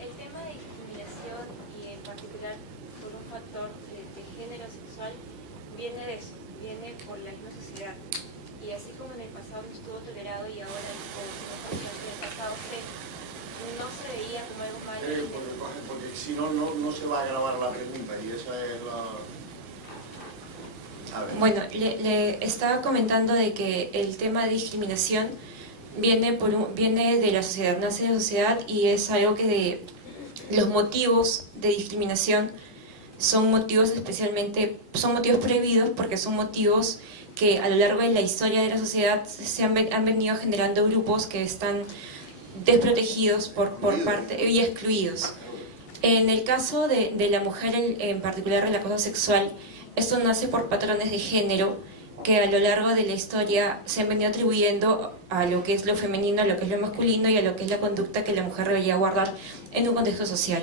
El tema se va a grabar la pregunta y esa es la... A ver. Bueno, le estaba comentando de que el tema de discriminación viene de la sociedad, nace de la sociedad, y es algo que los motivos de discriminación son motivos prohibidos, porque son motivos que a lo largo de la historia de la sociedad han venido generando grupos que están desprotegidos por parte y excluidos. En el caso de la mujer, en particular el acoso sexual, esto nace por patrones de género que a lo largo de la historia se han venido atribuyendo a lo que es lo femenino, a lo que es lo masculino y a lo que es la conducta que la mujer debería guardar en un contexto social.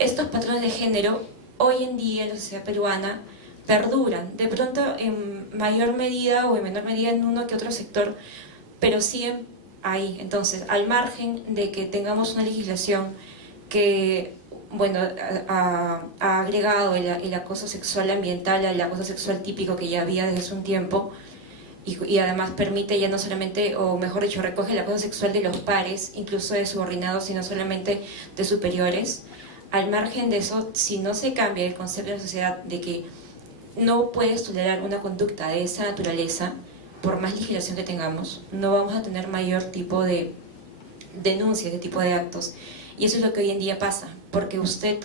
Estos patrones de género hoy en día en la sociedad peruana perduran, de pronto en mayor medida o en menor medida en uno que otro sector, pero siguen ahí. Entonces, al margen de que tengamos una legislación que, bueno, ha agregado el acoso sexual ambiental al acoso sexual típico que ya había desde hace un tiempo, y además permite ya no solamente, o mejor dicho, recoge el acoso sexual de los pares, incluso de subordinados, sino solamente de superiores. Al margen de eso, si no se cambia el concepto de la sociedad de que no puedes tolerar una conducta de esa naturaleza, por más legislación que tengamos, no vamos a tener mayor tipo de denuncias, de tipo de actos. Y eso es lo que hoy en día pasa, porque usted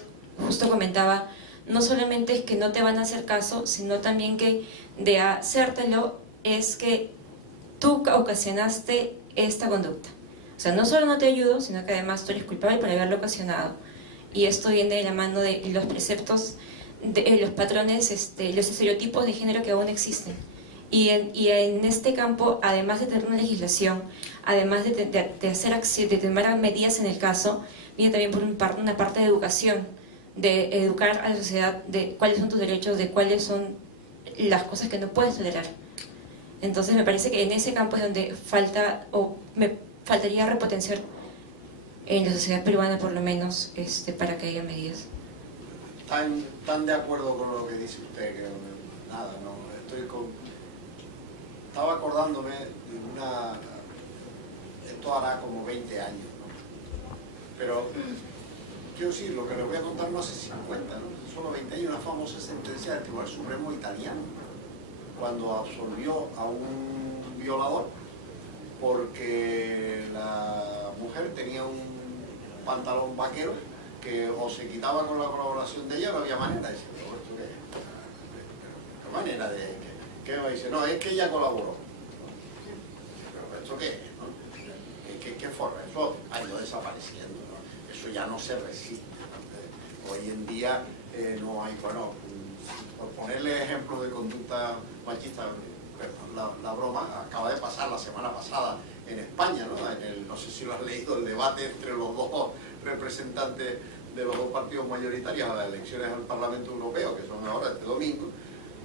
justo comentaba, no solamente es que no te van a hacer caso, sino también que de hacértelo es que tú ocasionaste esta conducta. O sea, no solo no te ayudo, sino que además tú eres culpable por haberlo ocasionado. Y esto viene de la mano de los preceptos, de los patrones, los estereotipos de género que aún existen. Y en este campo, además de tener una legislación, además de hacer acción, de tomar medidas en el caso, viene también por una parte de educación, de educar a la sociedad de cuáles son tus derechos, de cuáles son las cosas que no puedes tolerar. Entonces me parece que en ese campo es donde falta, o me faltaría repotenciar en la sociedad peruana por lo menos, para que haya medidas. ¿Tan de acuerdo con lo que dice usted? Que nada, no, estaba acordándome de esto hará como 20 años, ¿no? Pero quiero decir, lo que les voy a contar no hace 50, ¿no? Solo 20 años, una famosa sentencia del Tribunal Supremo italiano, cuando absolvió a un violador porque la mujer tenía un pantalón vaquero que o se quitaba con la colaboración de ella, no había manera de decir, pero ¿esto qué es? ¿Qué manera de...? ¿Qué me dice? No, es que ella colaboró. ¿Pero esto qué es? ¿No? ¿Qué forma? Eso ha ido desapareciendo, ¿no? Eso ya no se resiste, ¿no? Hoy en día no hay, bueno, por ponerle ejemplos de conducta machista, la broma acaba de pasar la semana pasada en España, ¿no? No sé si lo has leído, el debate entre los dos representantes de los dos partidos mayoritarios a las elecciones al Parlamento Europeo, que son ahora este domingo.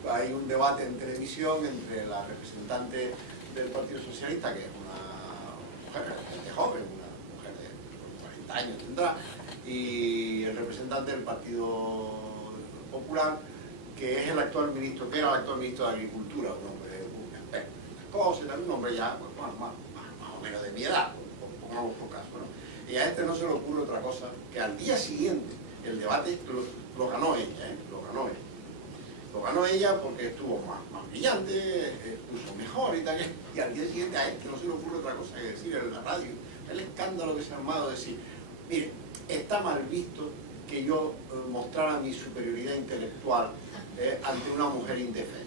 Hay un debate en televisión entre la representante del Partido Socialista, que es una mujer bastante joven, una mujer de 40 años tendrá, y el representante del Partido Popular, que es el actual ministro, que era el actual ministro de Agricultura, un hombre un hombre ya pues, más o menos de mi edad, pongamos por caso, ¿no? Y a no se le ocurre otra cosa, que al día siguiente el debate lo ganó ella, Lo ganó ella porque estuvo más brillante, puso mejor y tal, y al día siguiente a no se le ocurre otra cosa que decir en la radio. El escándalo que se ha armado de decir, mire, está mal visto que yo mostrara mi superioridad intelectual ante una mujer indefensa.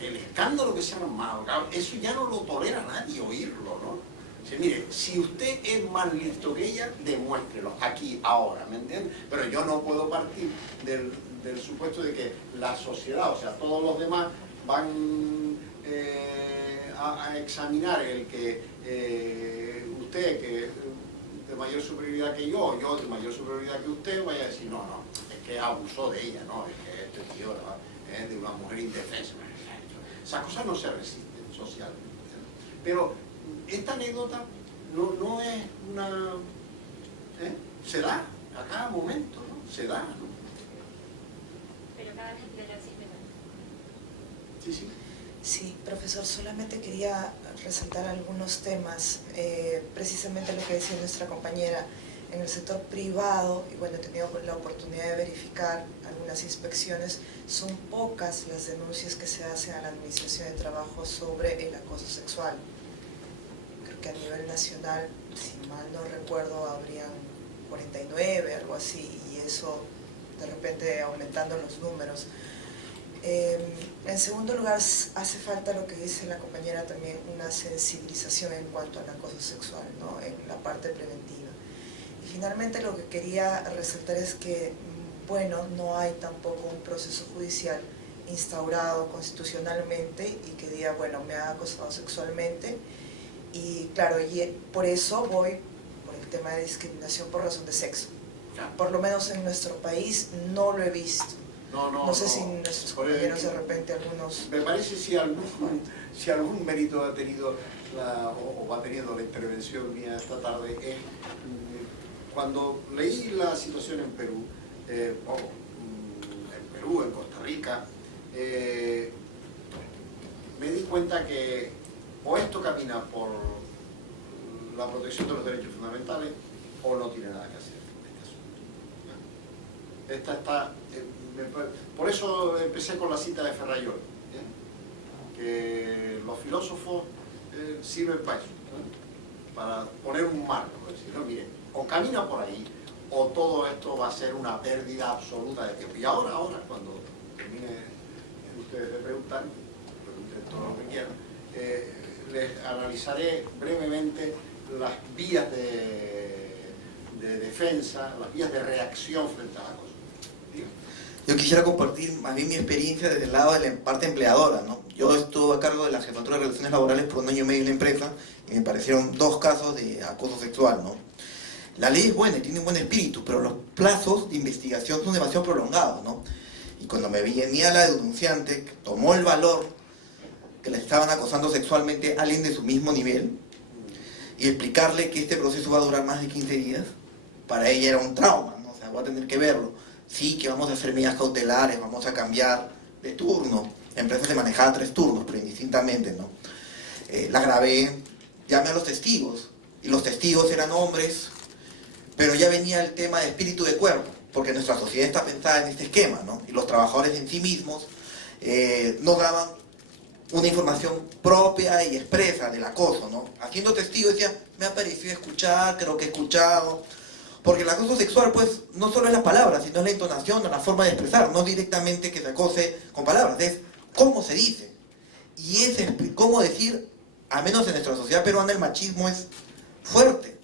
El escándalo que se ha armado, eso ya no lo tolera nadie oírlo, ¿no? Dice, mire, si usted es más listo que ella, demuéstrelo aquí, ahora, ¿me entiende? Pero yo no puedo partir del supuesto de que la sociedad, o sea, todos los demás van a examinar el que usted, que de mayor superioridad que yo de mayor superioridad que usted, vaya a decir, no, es que abusó de ella, no, es que este tío es de una mujer indefensa. Esas cosas no se resisten socialmente. Pero esta anécdota no es una... se da a cada momento, ¿no? Se da, ¿no? Pero cada vez que lo sirve. Sí. Sí, profesor, solamente quería resaltar algunos temas, precisamente lo que decía nuestra compañera. En el sector privado, y bueno, he tenido la oportunidad de verificar algunas inspecciones, son pocas las denuncias que se hacen a la Administración de Trabajo sobre el acoso sexual. Creo que a nivel nacional, si mal no recuerdo, habrían 49, algo así, y eso de repente aumentando los números. En segundo lugar, hace falta lo que dice la compañera también, una sensibilización en cuanto al acoso sexual, ¿no? En la parte preventiva. Y finalmente lo que quería resaltar es que, bueno, no hay tampoco un proceso judicial instaurado constitucionalmente y que diga, bueno, me ha acosado sexualmente, y claro, y por eso voy por el tema de discriminación por razón de sexo. Por lo menos en nuestro país no lo he visto. No sé si nuestros compañeros de repente algunos... Me parece si algún mérito ha tenido o va teniendo la intervención mía esta tarde es cuando leí la situación en Perú, en Costa Rica, me di cuenta que o esto camina por la protección de los derechos fundamentales o no tiene nada que hacer en este asunto. Por eso empecé con la cita de Ferrayol, que los filósofos sirven para eso, para poner un marco, decir, no, miren, o camina por ahí o todo esto va a ser una pérdida absoluta de tiempo. Y ahora cuando termine ustedes de preguntar, pregunten todo lo que quieran, les analizaré brevemente las vías de defensa, las vías de reacción frente a la cosa. Yo quisiera compartir más bien mi experiencia desde el lado de la parte empleadora, ¿no? Yo estuve a cargo de la jefatura de relaciones laborales por 1 año y medio en la empresa y me parecieron 2 casos de acoso sexual, ¿no? La ley es buena y tiene un buen espíritu, pero los plazos de investigación son demasiado prolongados, ¿no? Y cuando me venía la denunciante, que tomó el valor que le estaban acosando sexualmente a alguien de su mismo nivel y explicarle que este proceso va a durar más de 15 días, para ella era un trauma, ¿no? O sea, voy a tener que verlo. Sí, que vamos a hacer medidas cautelares, vamos a cambiar de turno. La empresa se manejaba 3 turnos, pero indistintamente, ¿no? La grabé, llamé a los testigos, y los testigos eran hombres, pero ya venía el tema de espíritu de cuerpo, porque nuestra sociedad está pensada en este esquema, ¿no? Y los trabajadores en sí mismos nos daban una información propia y expresa del acoso, ¿no? Haciendo testigos decían, me ha parecido escuchar, creo que he escuchado. Porque el acoso sexual, pues, no solo es la palabra, sino es la entonación o la forma de expresar, no directamente que se acose con palabras, es cómo se dice. Y es cómo decir, al menos en nuestra sociedad peruana, el machismo es fuerte.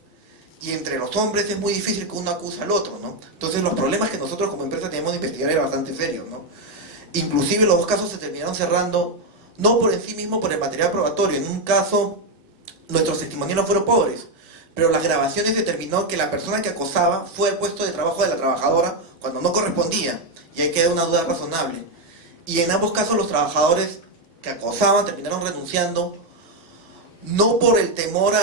Y entre los hombres es muy difícil que uno acuse al otro, ¿no? Entonces los problemas que nosotros como empresa tenemos de investigar eran bastante serios, ¿no? Inclusive los 2 casos se terminaron cerrando, no por en sí mismo, por el material probatorio. En un caso, nuestros testimoniales fueron pobres, pero las grabaciones determinó que la persona que acosaba fue al puesto de trabajo de la trabajadora cuando no correspondía, y ahí queda una duda razonable. Y en ambos casos los trabajadores que acosaban terminaron renunciando, no por el temor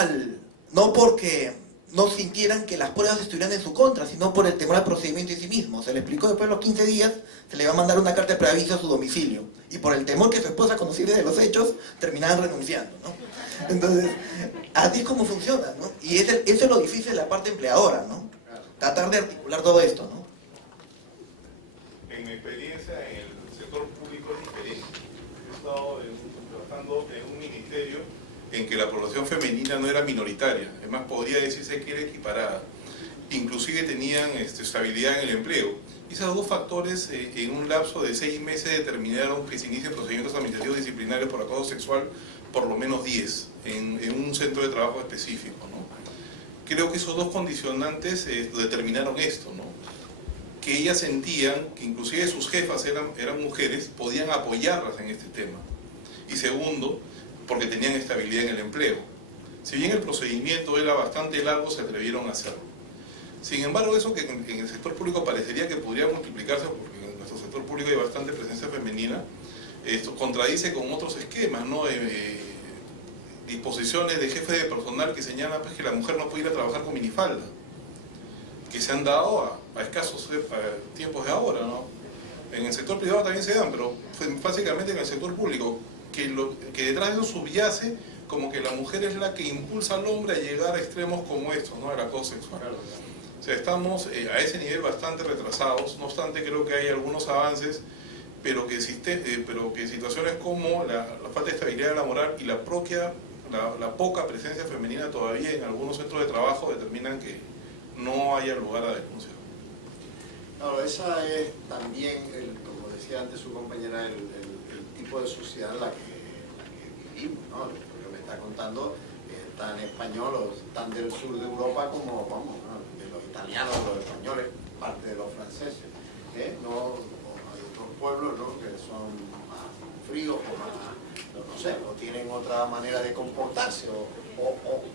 no porque no sintieran que las pruebas estuvieran en su contra, sino por el temor al procedimiento en sí mismo. Se le explicó después de los 15 días, se le iba a mandar una carta de preaviso a su domicilio, y por el temor que su esposa conociera de los hechos, terminaban renunciando, ¿no? Entonces, así es como funciona, ¿no? Y eso es lo difícil de la parte empleadora, ¿no? Tratar de articular todo esto, ¿no? En mi experiencia en el sector público es diferente. He estado trabajando en un ministerio en que la población femenina no era minoritaria, además podría decirse que era equiparada. Inclusive tenían estabilidad en el empleo. Y esos 2 factores en un lapso de 6 meses determinaron que se inicien procedimientos administrativos disciplinarios por acoso sexual, por lo menos 10, en un centro de trabajo específico, ¿no? Creo que esos 2 condicionantes determinaron esto, ¿no? Que ellas sentían que inclusive sus jefas eran mujeres, podían apoyarlas en este tema. Y segundo, porque tenían estabilidad en el empleo. Si bien el procedimiento era bastante largo, se atrevieron a hacerlo. Sin embargo, eso que en el sector público parecería que podría multiplicarse, porque en nuestro sector público hay bastante presencia femenina, esto contradice con otros esquemas, ¿no? Disposiciones de jefe de personal que señalan, pues, que la mujer no puede ir a trabajar con minifalda, que se han dado a escasos tiempos de ahora, ¿no? En el sector privado también se dan, pero básicamente en el sector público, que detrás de eso subyace como que la mujer es la que impulsa al hombre a llegar a extremos como estos, ¿no? El acoso sexual. O sea, estamos a ese nivel bastante retrasados. No obstante, creo que hay algunos avances, pero que situaciones como la falta de estabilidad laboral y la poca presencia femenina todavía en algunos centros de trabajo determinan que no haya lugar a denuncia. Claro, esa es también, como decía antes su compañera, el tipo de sociedad en la que vivimos, ¿no? Lo que me está contando tan españoles, tan del sur de Europa como, vamos, ¿no? De los italianos, los españoles, parte de los franceses, no, hay otros pueblos, ¿no? Que son más fríos o más, no sé, o tienen otra manera de comportarse o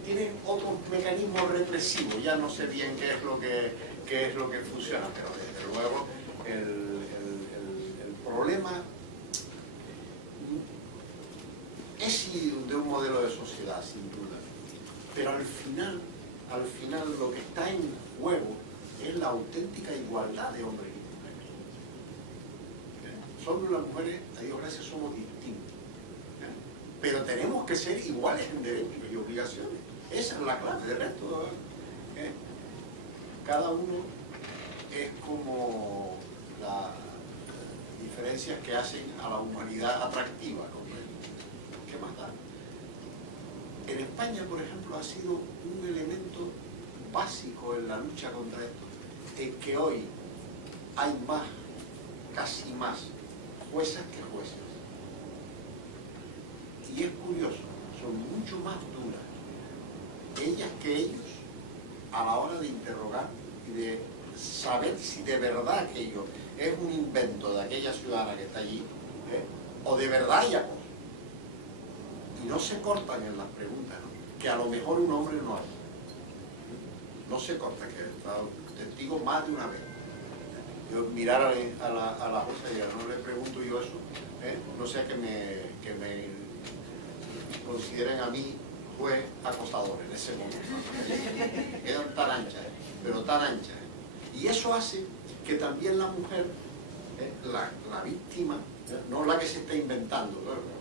tienen otros mecanismos represivos. Ya no sé bien qué es lo que funciona, pero desde luego el problema es de un modelo de sociedad, sin duda, pero al final lo que está en juego es la auténtica igualdad de hombres y mujeres. Solo las mujeres, a Dios gracias, somos distintos, pero tenemos que ser iguales en derechos y obligaciones. Esa es la clave. De resto, cada uno es como las diferencias que hacen a la humanidad atractiva, ¿no? ¿Qué más da? En España, por ejemplo, ha sido un elemento básico en la lucha contra esto, es que hoy hay casi más juezas que jueces. Y es curioso, son mucho más duras ellas que ellos a la hora de interrogar y de saber si de verdad aquello es un invento de aquella ciudadana que está allí, o de verdad hay acoso. Y no se cortan en las preguntas, ¿no? Que a lo mejor un hombre no hace. No se corta, que he estado testigo más de una vez. Yo mirar a la jueza y no le pregunto yo eso, no sea que me consideren a mí juez acosador en ese momento. Quedan tan anchas, pero tan anchas. Y eso hace que también la mujer, la víctima, no la que se está inventando, ¿no?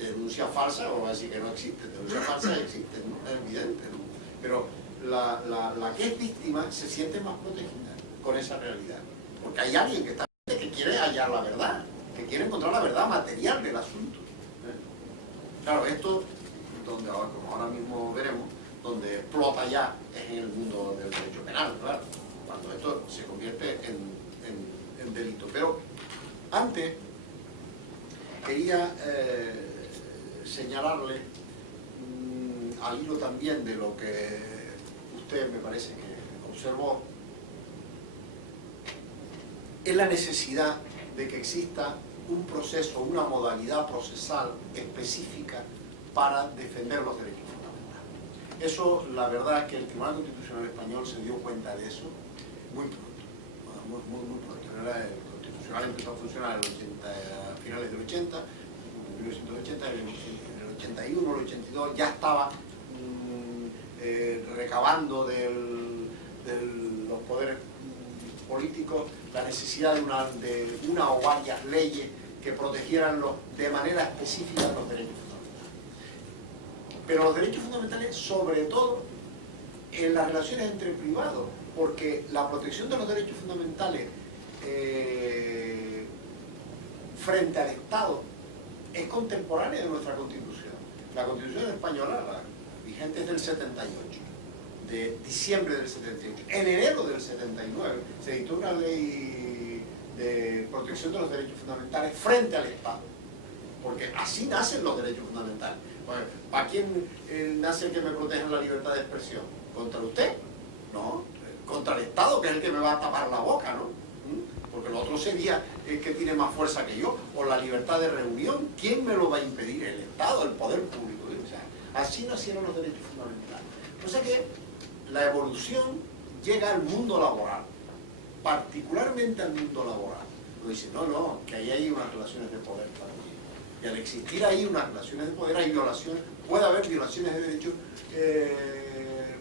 Denuncia falsa, o va a decir que no existe, denuncia falsa existe, ¿no? Es evidente, ¿no? Pero la que es víctima se siente más protegida con esa realidad, porque hay alguien que quiere hallar la verdad, que quiere encontrar la verdad material del asunto. Claro, esto, donde como ahora mismo veremos, donde explota ya es en el mundo del derecho penal, claro, cuando esto se convierte en delito. Pero antes quería señalarle al hilo también de lo que usted me parece que observó, es la necesidad de que exista un proceso, una modalidad procesal específica para defender los derechos fundamentales. Eso, la verdad es que el Tribunal Constitucional Español se dio cuenta de eso muy pronto, muy pronto. El Constitucional empezó a funcionar a finales del 80, en 1980, en el 81, el 82, ya estaba recabando de los poderes políticos la necesidad de una o varias leyes que protegieran de manera específica los derechos fundamentales. Pero los derechos fundamentales, sobre todo, en las relaciones entre privados, porque la protección de los derechos fundamentales frente al Estado es contemporánea de nuestra Constitución. La Constitución española, la vigente, es del 78, de diciembre del 78. En enero del 79 se dictó una ley de protección de los derechos fundamentales frente al Estado, porque así nacen los derechos fundamentales. ¿Para quién nace el que me proteja la libertad de expresión? ¿Contra usted? No, contra el Estado, que es el que me va a tapar la boca, ¿no? Porque lo otro sería el que tiene más fuerza que yo, o la libertad de reunión. ¿Quién me lo va a impedir? El Estado, el poder público. O sea, así nacieron los derechos fundamentales. O sea que la evolución llega al mundo laboral, particularmente al mundo laboral. Lo dice, no, que ahí hay unas relaciones de poder también. Y al existir ahí unas relaciones de poder, hay violaciones, puede haber violaciones de derechos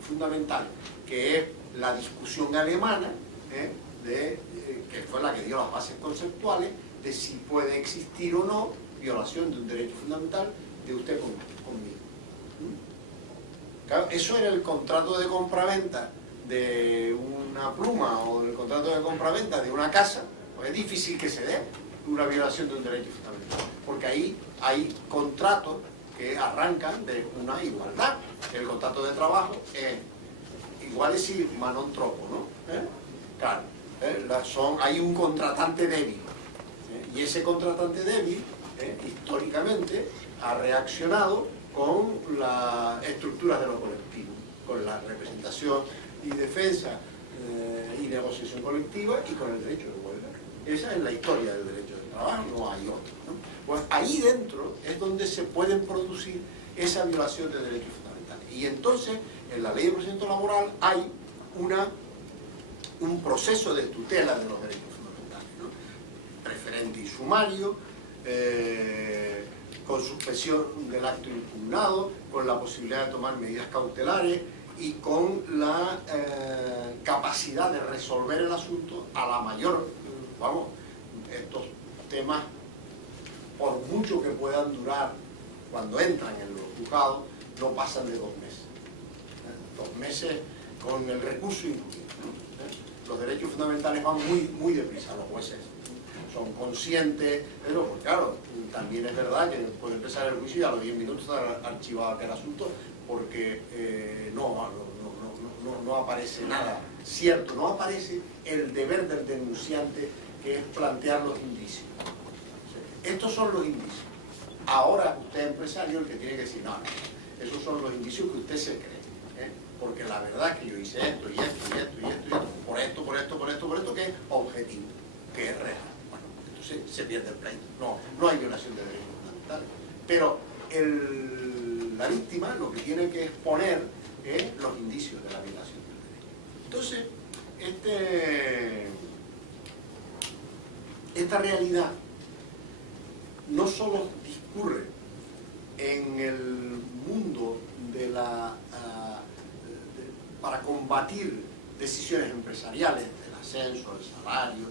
fundamentales, que es la discusión alemana, que fue la que dio las bases conceptuales de si puede existir o no violación de un derecho fundamental de usted conmigo. Claro, eso era el contrato de compraventa de una pluma o del contrato de compraventa de una casa, pues es difícil que se dé una violación de un derecho fundamental, porque ahí hay contratos que arrancan de una igualdad. El contrato de trabajo es igual es si manon tropo, ¿no? Claro, hay un contratante débil, y ese contratante débil históricamente ha reaccionado con las estructuras de lo colectivo, con la representación y defensa y negociación colectiva y con el derecho de huelga. Esa es la historia del derecho del trabajo, no hay otra, ¿no? Pues ahí dentro es donde se pueden producir esa violación de derechos fundamentales. Y entonces, en la ley de procedimiento laboral hay un proceso de tutela de los derechos fundamentales, ¿no? Preferente y sumario, con suspensión del acto impugnado, con la posibilidad de tomar medidas cautelares y con la capacidad de resolver el asunto a la mayor, estos temas, por mucho que puedan durar, cuando entran en los juzgados, no pasan de 2 meses. 2 meses con el recurso incluido, ¿no? Los derechos fundamentales van muy deprisa, los jueces son conscientes, pero pues claro, también es verdad que puede empezar el juicio y a los 10 minutos está archivado aquel asunto porque no aparece nada cierto, no aparece el deber del denunciante, que es plantear los indicios. Estos son los indicios. Ahora usted es empresario el que tiene que decir, no, esos son los indicios que usted se cree, porque la verdad es que yo hice esto y esto y esto y esto y esto, por esto, que es objetivo, que es real. Bueno, entonces se pierde el pleito. No hay violación de derechos fundamentales. Pero la víctima lo que tiene que exponer es los indicios de la violación del derecho. Entonces, esta realidad no solo discurre en el mundo para combatir decisiones empresariales, el ascenso, el salario,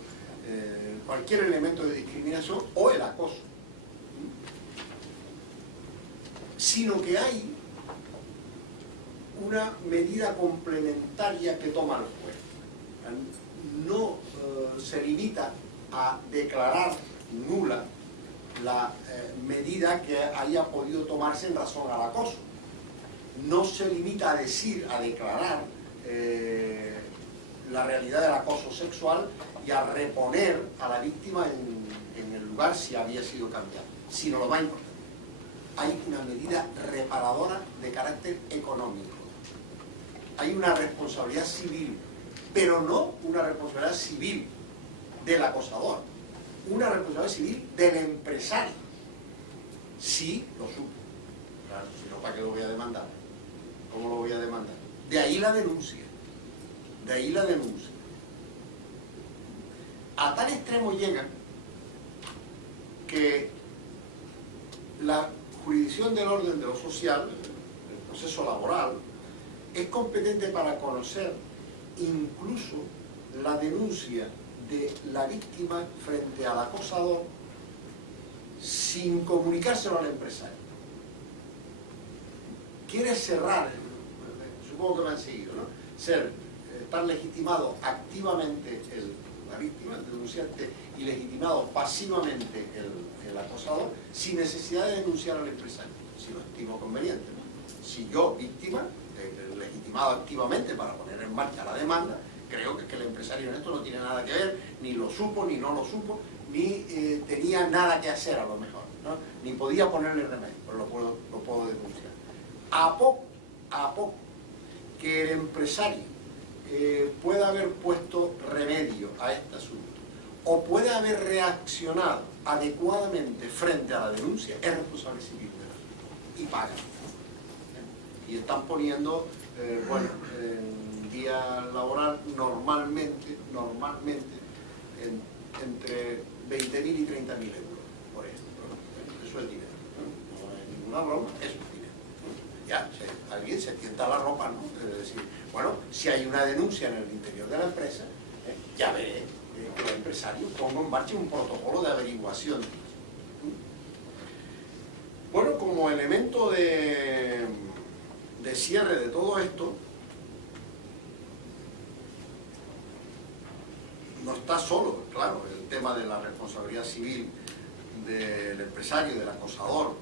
cualquier elemento de discriminación o el acoso, sino que hay una medida complementaria que toma el juez. No se limita a declarar nula la medida que haya podido tomarse en razón al acoso. No se limita a declarar la realidad del acoso sexual y a reponer a la víctima en el lugar si había sido cambiado, sino lo más importante, hay una medida reparadora de carácter económico. Hay una responsabilidad civil, pero no una responsabilidad civil del acosador, una responsabilidad civil del empresario, si lo supo. Claro, si no, ¿para qué lo voy a demandar? ¿Cómo lo voy a demandar? De ahí la denuncia. De ahí la denuncia. A tal extremo llega que la jurisdicción del orden de lo social, el proceso laboral, es competente para conocer incluso la denuncia de la víctima frente al acosador sin comunicárselo al empresario. Quiere cerrar, supongo que me han seguido, ¿no? Estar legitimado activamente la víctima, el denunciante, y legitimado pasivamente el acosador, sin necesidad de denunciar al empresario, si lo estimo conveniente, ¿no? Si yo, víctima, legitimado activamente para poner en marcha la demanda, creo que el empresario en esto no tiene nada que ver, ni lo supo, ni no lo supo, ni tenía nada que hacer a lo mejor, ¿no? Ni podía ponerle remedio, pero lo puedo denunciar. A poco que el empresario pueda haber puesto remedio a este asunto, o puede haber reaccionado adecuadamente frente a la denuncia, es responsable civil del asunto y paga. Y están poniendo, en día laboral normalmente entre 20.000 y 30.000 euros, por ejemplo. Eso es dinero, no es ninguna broma, eso es dinero. Ya, alguien se tienta la ropa, ¿no? Es decir, bueno, si hay una denuncia en el interior de la empresa, ya veré que el empresario ponga en marcha un protocolo de averiguación. Bueno, como elemento de cierre de todo esto, está solo, claro, el tema de la responsabilidad civil del empresario, del acosador.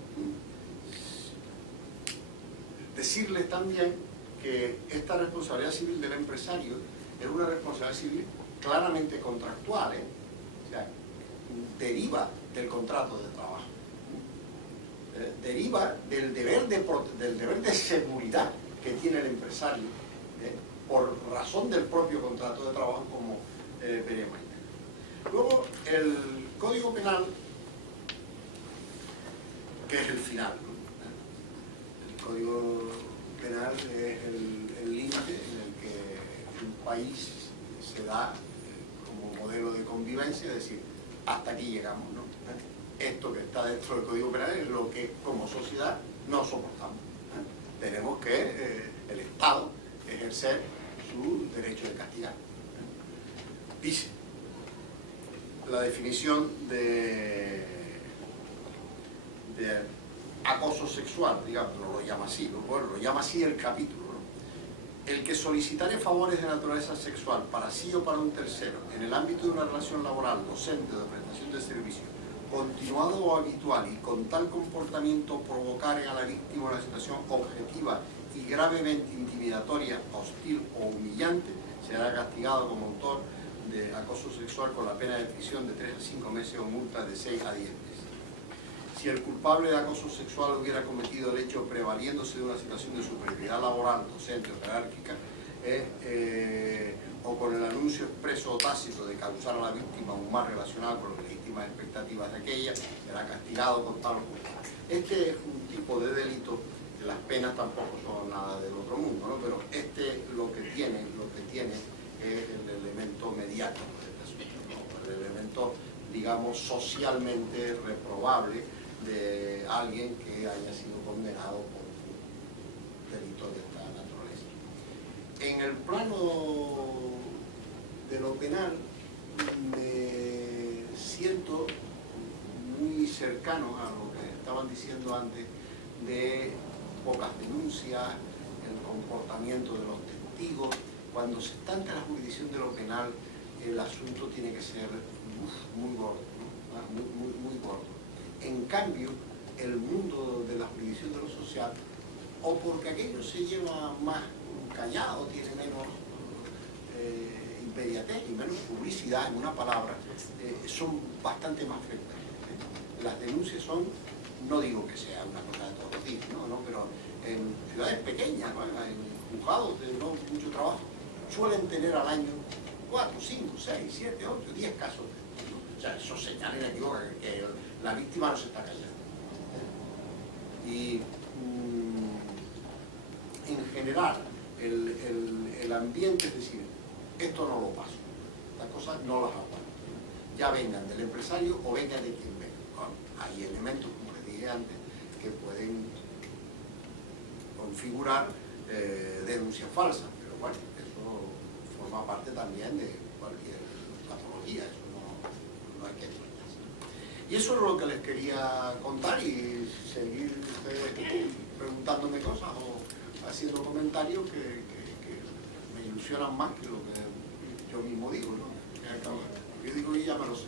Decirles también que esta responsabilidad civil del empresario es una responsabilidad civil claramente contractual, o sea, deriva del contrato de trabajo, deriva del deber de seguridad que tiene el empresario, por razón del propio contrato de trabajo, como veremos. Luego, el Código Penal, que es el final, ¿no? El Código Penal es el límite en el que un país se da como modelo de convivencia, es decir, hasta aquí llegamos, ¿no? Esto que está dentro del Código Penal es lo que como sociedad no soportamos. Tenemos que el Estado ejercer su derecho de castigar. Dice la definición de acoso sexual, digamos, no lo llama así, bueno, lo llama así el capítulo, ¿no? El que solicitare favores de naturaleza sexual para sí o para un tercero en el ámbito de una relación laboral, docente o de prestación de servicio, continuado o habitual y con tal comportamiento provocare a la víctima una situación objetiva y gravemente intimidatoria, hostil o humillante, será castigado como autor de acoso sexual con la pena de prisión de 3 a 5 meses o multa de 6 a 10 meses. Si el culpable de acoso sexual hubiera cometido el hecho prevaliéndose de una situación de superioridad laboral, docente o jerárquica, o con el anuncio expreso o tácito de causar a la víctima un mal relacionado con las legítimas expectativas de aquella, será castigado con tal culpa. Este es un tipo de delito que las penas tampoco son nada del otro mundo, ¿no? Pero lo que tiene es el elemento mediático del asunto, ¿no? El elemento, digamos, socialmente reprobable de alguien que haya sido condenado por un delito de esta naturaleza. En el plano de lo penal me siento muy cercano a lo que estaban diciendo antes de pocas denuncias, el comportamiento de los testigos. Cuando se está ante la jurisdicción de lo penal, el asunto tiene que ser muy gordo, ¿no? muy gordo. En cambio, el mundo de la jurisdicción de lo social, o porque aquello se lleva más callado, tiene menos inmediatez y menos publicidad, en una palabra, son bastante más frecuentes. Las denuncias son, no digo que sea una cosa de todos los días, ¿no? Pero en ciudades pequeñas, ¿no? En juzgados de no mucho trabajo, suelen tener al año 4, 5, 6, 7, 8, 10 casos. O sea, eso señala inequívoca que la víctima no se está callando. Y en general, el ambiente es decir, esto no lo paso, las cosas no las aguanto. Ya vengan del empresario o vengan de quien venga. Bueno, hay elementos, como les dije antes, que pueden configurar denuncias falsas, pero bueno, eso forma parte también de cualquier patología, eso no hay que explicarse. Y eso es lo que les quería contar y seguir ustedes preguntándome cosas o haciendo comentarios que me ilusionan más que lo que yo mismo digo, ¿no? Yo digo y ya me lo sé.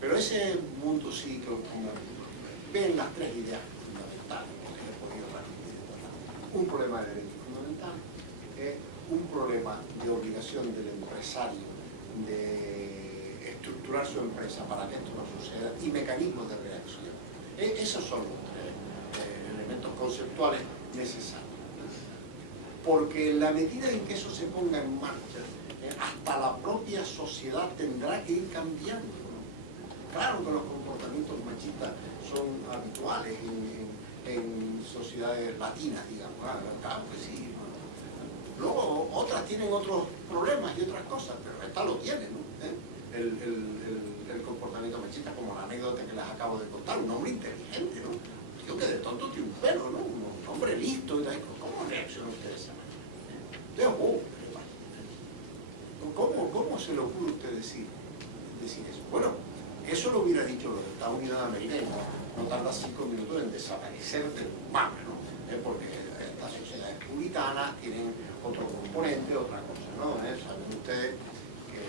Pero ese mundo sí que como ven las tres ideas fundamentales, porque he podido transmitir. Un problema de derecho fundamental es un problema de obligación del empresario de estructurar su empresa para que esto no suceda y mecanismos de reacción. Esos son los tres elementos conceptuales necesarios. Porque en la medida en que eso se ponga en marcha, hasta la propia sociedad tendrá que ir cambiando, ¿no? Claro que los comportamientos machistas son habituales en sociedades latinas, digamos, claro que sí. Luego otras tienen otros problemas y otras cosas, pero esta lo tiene, ¿no? El comportamiento machista, como la anécdota que les acabo de contar, un hombre inteligente, ¿no? Digo que de tonto tiene un pelo, ¿no? Un hombre listo y tal. ¿Cómo reacciona usted de esa manera? Entonces, ¿cómo se le ocurre a usted decir eso? Bueno, eso lo hubiera dicho los Estados Unidos de América y no tarda 5 minutos en desaparecer del mapa, ¿no? Porque estas sociedades puritanas tienen otro componente, otra cosa, ¿no? Saben ustedes que,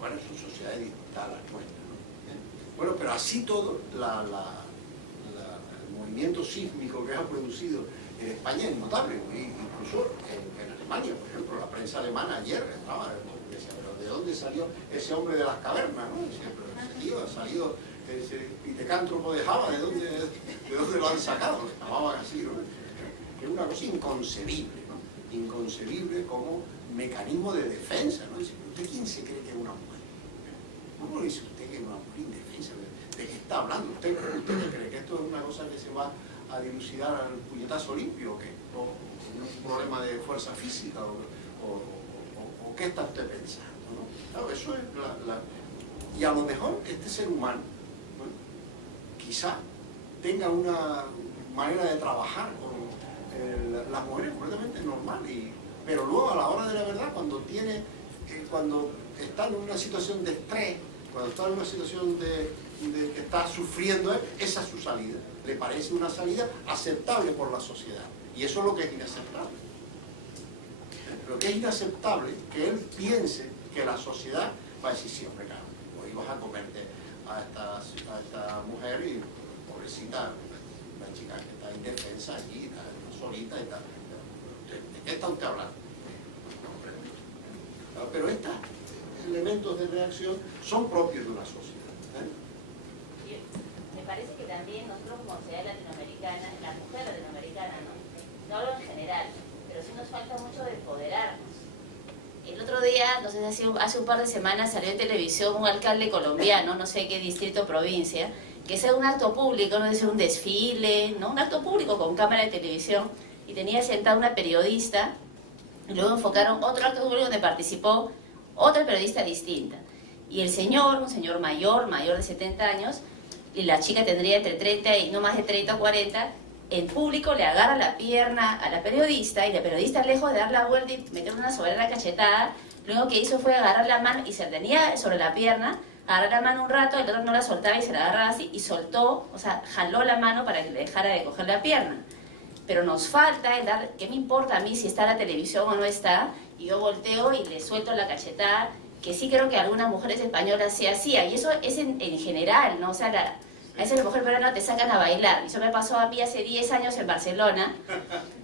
bueno, son sociedades distintas a las nuestras, ¿no? Bueno, pero así todo, el movimiento sísmico que ha producido en España es notable, incluso en Alemania, por ejemplo, la prensa alemana ayer estaba, decía, pero ¿de dónde salió ese hombre de las cavernas? ¿No? Decía, pero ese tío ha salido, ese pitecántropo de Java, ¿de dónde lo han sacado? Lo llamaban así, ¿no? Es una cosa inconcebible, ¿no? Inconcebible como mecanismo de defensa, ¿no? Dice, ¿usted quién se cree que es una mujer? ¿Cómo dice usted que es una mujer indefensa? ¿De qué está hablando? ¿Usted cree que esto es una cosa que se va a dilucidar al puñetazo limpio o qué? ¿O un problema de fuerza física? ¿O qué está usted pensando? ¿No? Claro, eso es y a lo mejor este ser humano, ¿no? Quizá tenga una manera de trabajar con las mujeres completamente normal, pero luego a la hora de la verdad, cuando está en una situación de estrés, cuando está en una situación de que está sufriendo, esa es su salida. Le parece una salida aceptable por la sociedad. Y eso es lo que es inaceptable. Lo que es inaceptable es que él piense que la sociedad va a decir, sí, hombre, claro, hoy vas a comerte a esta mujer y pobrecita, una chica que está indefensa allí, está solita y tal. ¿De qué está usted hablando? Pero estos elementos de reacción son propios de una sociedad. Me parece que también nosotros como sociedad latinoamericana, la mujer latinoamericana, no hablo en general, pero sí nos falta mucho de empoderarnos. El otro día, no sé si hace un par de semanas salió en televisión un alcalde colombiano, no sé qué distrito o provincia, que sea un acto público, no decir un desfile, ¿no? Un acto público con cámara de televisión, y tenía sentada una periodista, y luego enfocaron otro acto público donde participó otra periodista distinta. Y el señor, un señor mayor de 70 años, y la chica tendría entre 30 y no más de 30 o 40, en público le agarra la pierna a la periodista, y la periodista, lejos de dar la vuelta y meter una soberana cachetada, lo único que hizo fue agarrar la mano y se tenía sobre la pierna, agarrar la mano un rato, el otro no la soltaba y se la agarraba así, y soltó, o sea, jaló la mano para que le dejara de coger la pierna. Pero nos falta el dar, ¿qué me importa a mí si está la televisión o no está? Y yo volteo y le suelto la cachetada, que sí creo que algunas mujeres españolas sí hacían, y eso es en general, ¿no? O sea, a veces las mujeres peruanas te sacan a bailar, y eso me pasó a mí hace 10 años en Barcelona,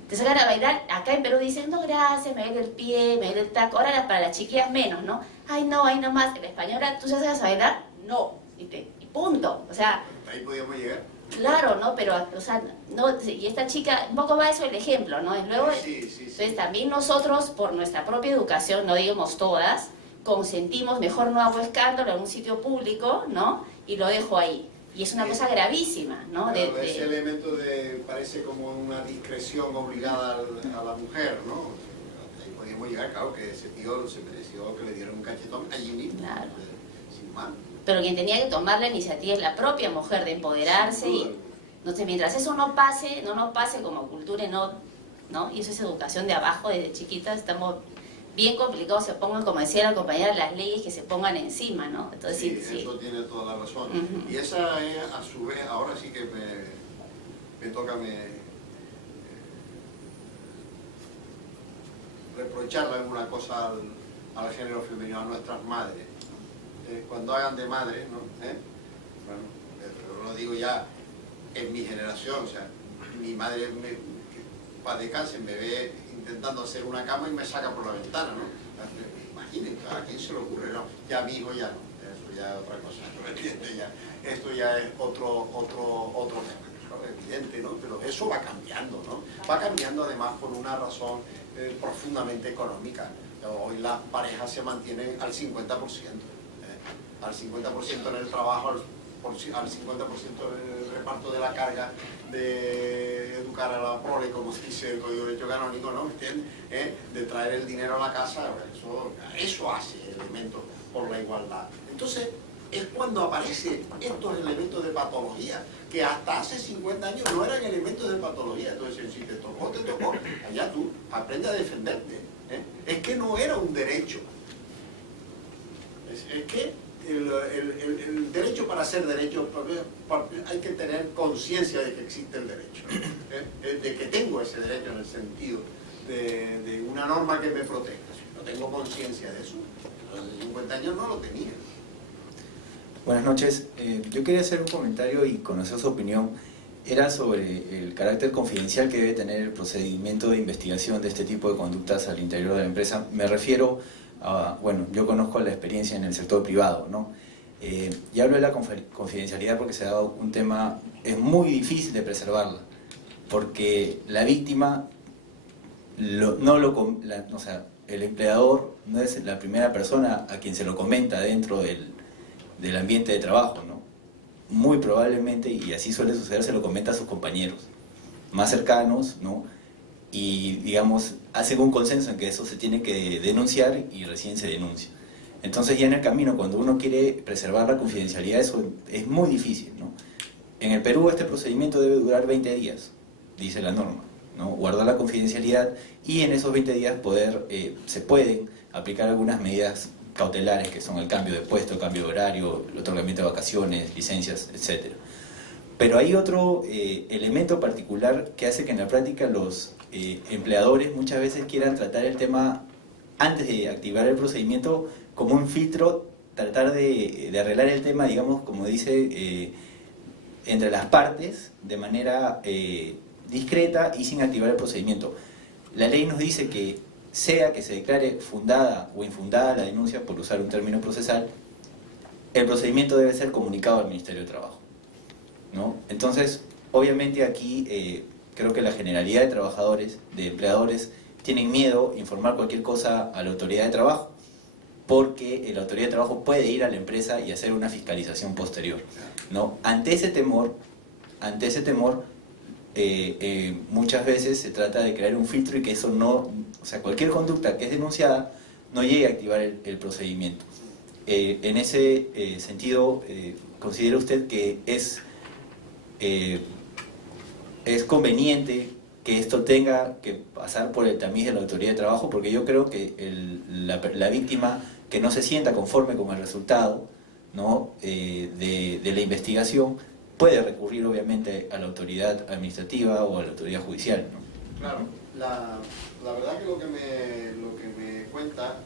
te sacan a bailar, acá en Perú dicen, no, gracias, me duele el pie, me duele el taco, ahora para las chiquillas menos, ¿no? Ay, no, ahí nomás, en la española, ¿tú sacas a bailar? No, y punto, o sea... Ahí podíamos llegar. Claro, ¿no? Pero, o sea, no, y esta chica, un poco va eso el ejemplo, ¿no? Y luego, sí. Entonces también nosotros, por nuestra propia educación, no digamos todas, consentimos, mejor no hago escándalo en un sitio público, ¿no? Y lo dejo ahí. Y es una cosa gravísima, ¿no? Claro, ese elemento parece como una discreción obligada a la mujer, ¿no? Ahí podíamos llegar, claro, que ese tío se mereció que le dieran un cachetón allí mismo, claro, sin mano. Pero quien tenía que tomar la iniciativa es la propia mujer de empoderarse. Y entonces, mientras eso no pase como cultura, ¿no? Y eso es educación de abajo, desde chiquitas estamos bien complicados, se pongan, como decía la compañera, las leyes que se pongan encima, ¿no? Entonces, sí, eso tiene toda la razón. Y esa es, a su vez, ahora sí que me toca reprocharle alguna cosa al género femenino, a nuestras madres. Cuando hagan de madres, ¿no? Bueno, pero lo digo ya en mi generación, o sea, mi madre, para descansar, me ve intentando hacer una cama y me saca por la ventana, ¿no? Imaginen, ¿a quién se le ocurre? No, ya a mi hijo ya no, eso ya es otra cosa, ¿no me entiendes? Esto ya es otro tema, evidente, ¿no? Pero eso va cambiando, ¿no? Va cambiando además por una razón profundamente económica. Hoy las parejas se mantienen al 50%. Al 50% en el trabajo, al 50% en el reparto de la carga de educar a la prole, como se dice el Código de Derecho Canónico, ¿no? De traer el dinero a la casa, eso hace elementos por la igualdad. Entonces, es cuando aparecen estos elementos de patología, que hasta hace 50 años no eran elementos de patología. Entonces, si te tocó, allá tú, aprende a defenderte. Es que no era un derecho. Es que el derecho, para ser derecho, hay que tener conciencia de que existe el derecho, de que tengo ese derecho en el sentido de una norma que me proteja. Si no tengo conciencia de eso, hace 50 años no lo tenía. Buenas noches. Yo quería hacer un comentario y conocer su opinión. Era sobre el carácter confidencial que debe tener el procedimiento de investigación de este tipo de conductas al interior de la empresa. Me refiero a, bueno, yo conozco la experiencia en el sector privado, ¿no? Y hablo de la confidencialidad porque se ha dado un tema, es muy difícil de preservarla, porque la víctima, o sea, el empleador no es la primera persona a quien se lo comenta dentro del ambiente de trabajo, ¿no? Muy probablemente, y así suele suceder, se lo comenta a sus compañeros más cercanos, ¿no? Y, digamos, hacen un consenso en que eso se tiene que denunciar y recién se denuncia. Entonces ya en el camino, cuando uno quiere preservar la confidencialidad, eso es muy difícil, ¿no? En el Perú este procedimiento debe durar 20 días, dice la norma, ¿no? Guardar la confidencialidad y en esos 20 días se pueden aplicar algunas medidas cautelares, que son el cambio de puesto, el cambio de horario, el otorgamiento de vacaciones, licencias, etc. Pero hay otro elemento particular que hace que en la práctica los empleadores muchas veces quieran tratar el tema antes de activar el procedimiento como un filtro, tratar de arreglar el tema, digamos, como dice, entre las partes, de manera discreta y sin activar el procedimiento. La ley nos dice que sea que se declare fundada o infundada la denuncia, por usar un término procesal, el procedimiento debe ser comunicado al Ministerio de Trabajo, ¿no? Entonces, obviamente aquí creo que la generalidad de trabajadores, de empleadores, tienen miedo a informar cualquier cosa a la autoridad de trabajo, porque la autoridad de trabajo puede ir a la empresa y hacer una fiscalización posterior, ¿no? Ante ese temor, muchas veces se trata de crear un filtro y que eso no, o sea, cualquier conducta que es denunciada no llegue a activar el procedimiento. En ese sentido, ¿considera usted que es conveniente que esto tenga que pasar por el tamiz de la autoridad de trabajo? Porque yo creo que la víctima que no se sienta conforme con el resultado, ¿no? de la investigación puede recurrir obviamente a la autoridad administrativa o a la autoridad judicial, ¿no? Claro, la verdad que lo que me cuenta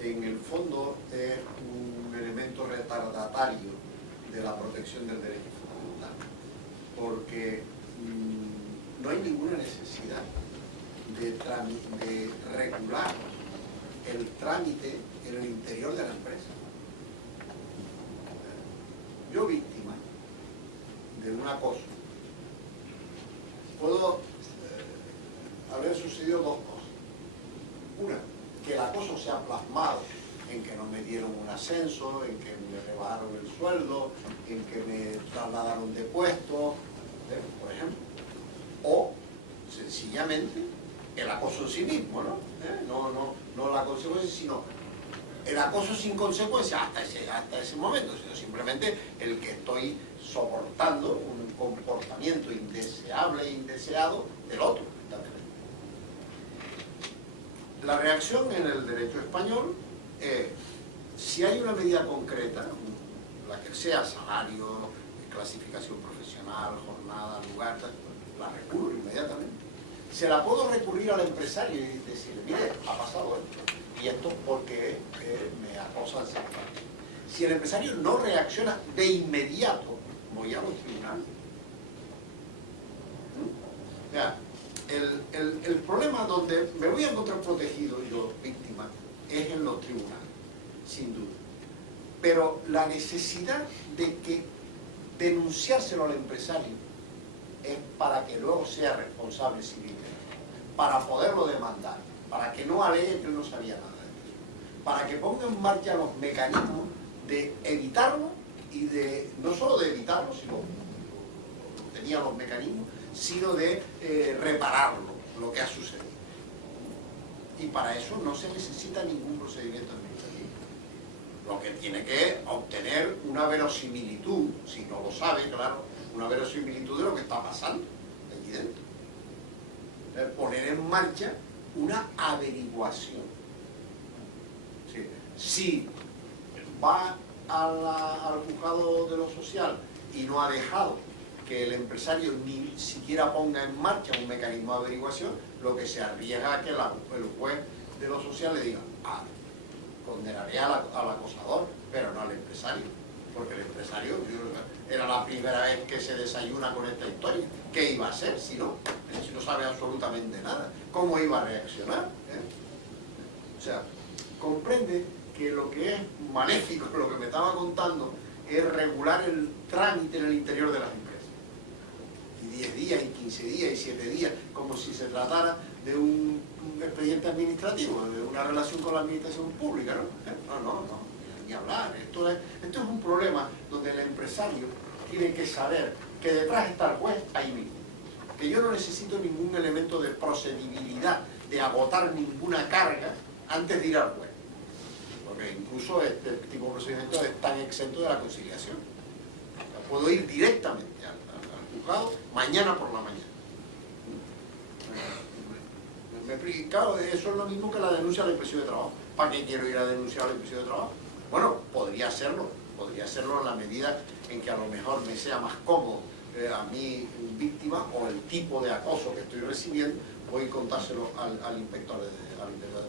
en el fondo es un elemento retardatario de la protección del derecho fundamental, porque no hay ninguna necesidad de regular el trámite en el interior de la empresa. Yo, víctima de un acoso, puedo haber sucedido dos cosas. Una, que el acoso se ha plasmado en que no me dieron un ascenso, en que me rebajaron el sueldo, en que me trasladaron de puesto, por ejemplo. O, sencillamente, el acoso en sí mismo, ¿no? No la consecuencia, sino el acoso sin consecuencia hasta ese momento, sino simplemente el que estoy soportando un comportamiento indeseable e indeseado del otro. La reacción en el derecho español es, si hay una medida concreta, la que sea salario, clasificación profesional, jornada, lugar, la recurro inmediatamente. Se la puedo recurrir al empresario y decirle, mire, ha pasado esto, y esto porque me acosan sexualmente. Si el empresario no reacciona de inmediato, voy a los tribunales. El problema donde me voy a encontrar protegido yo, víctima, es en los tribunales, sin duda. Pero la necesidad de que denunciárselo al empresario es para que luego sea responsable civilmente, para poderlo demandar, para que no alegue que él no sabía nada de eso, para que ponga en marcha los mecanismos de evitarlo y de, no solo de evitarlo, sino tenía los mecanismos, sino de repararlo, lo que ha sucedido. Y para eso no se necesita ningún procedimiento administrativo. Lo que tiene que obtener una verosimilitud, si no lo sabe, claro, una verosimilitud de lo que está pasando allí dentro. Poner en marcha una averiguación. Sí. Si va al juzgado de lo social y no ha dejado que el empresario ni siquiera ponga en marcha un mecanismo de averiguación, lo que se arriesga a que el juez de lo social le diga, condenaré al acosador, pero no al empresario, porque el empresario era la primera vez que se desayuna con esta historia. ¿Qué iba a hacer si no? Si no sabe absolutamente nada, ¿cómo iba a reaccionar? O sea, comprende que lo que es maléfico, lo que me estaba contando, es regular el trámite en el interior de las empresas. Y 10 días, y 15 días, y 7 días, como si se tratara de un expediente administrativo, de una relación con la administración pública, ¿no? No, ni hablar. Esto es un problema donde el empresario tiene que saber que detrás está el juez ahí mismo. Que yo no necesito ningún elemento de procedibilidad, de agotar ninguna carga antes de ir al juez. Porque incluso este tipo de procedimientos es tan exento de la conciliación. O sea, puedo ir directamente al juzgado mañana por la mañana. Claro, eso es lo mismo que la denuncia a la inspección de trabajo. ¿Para qué quiero ir a denunciar a la inspección de trabajo? Bueno, podría hacerlo en la medida en que a lo mejor me sea más cómodo a mi víctima o el tipo de acoso que estoy recibiendo, voy a contárselo al inspector de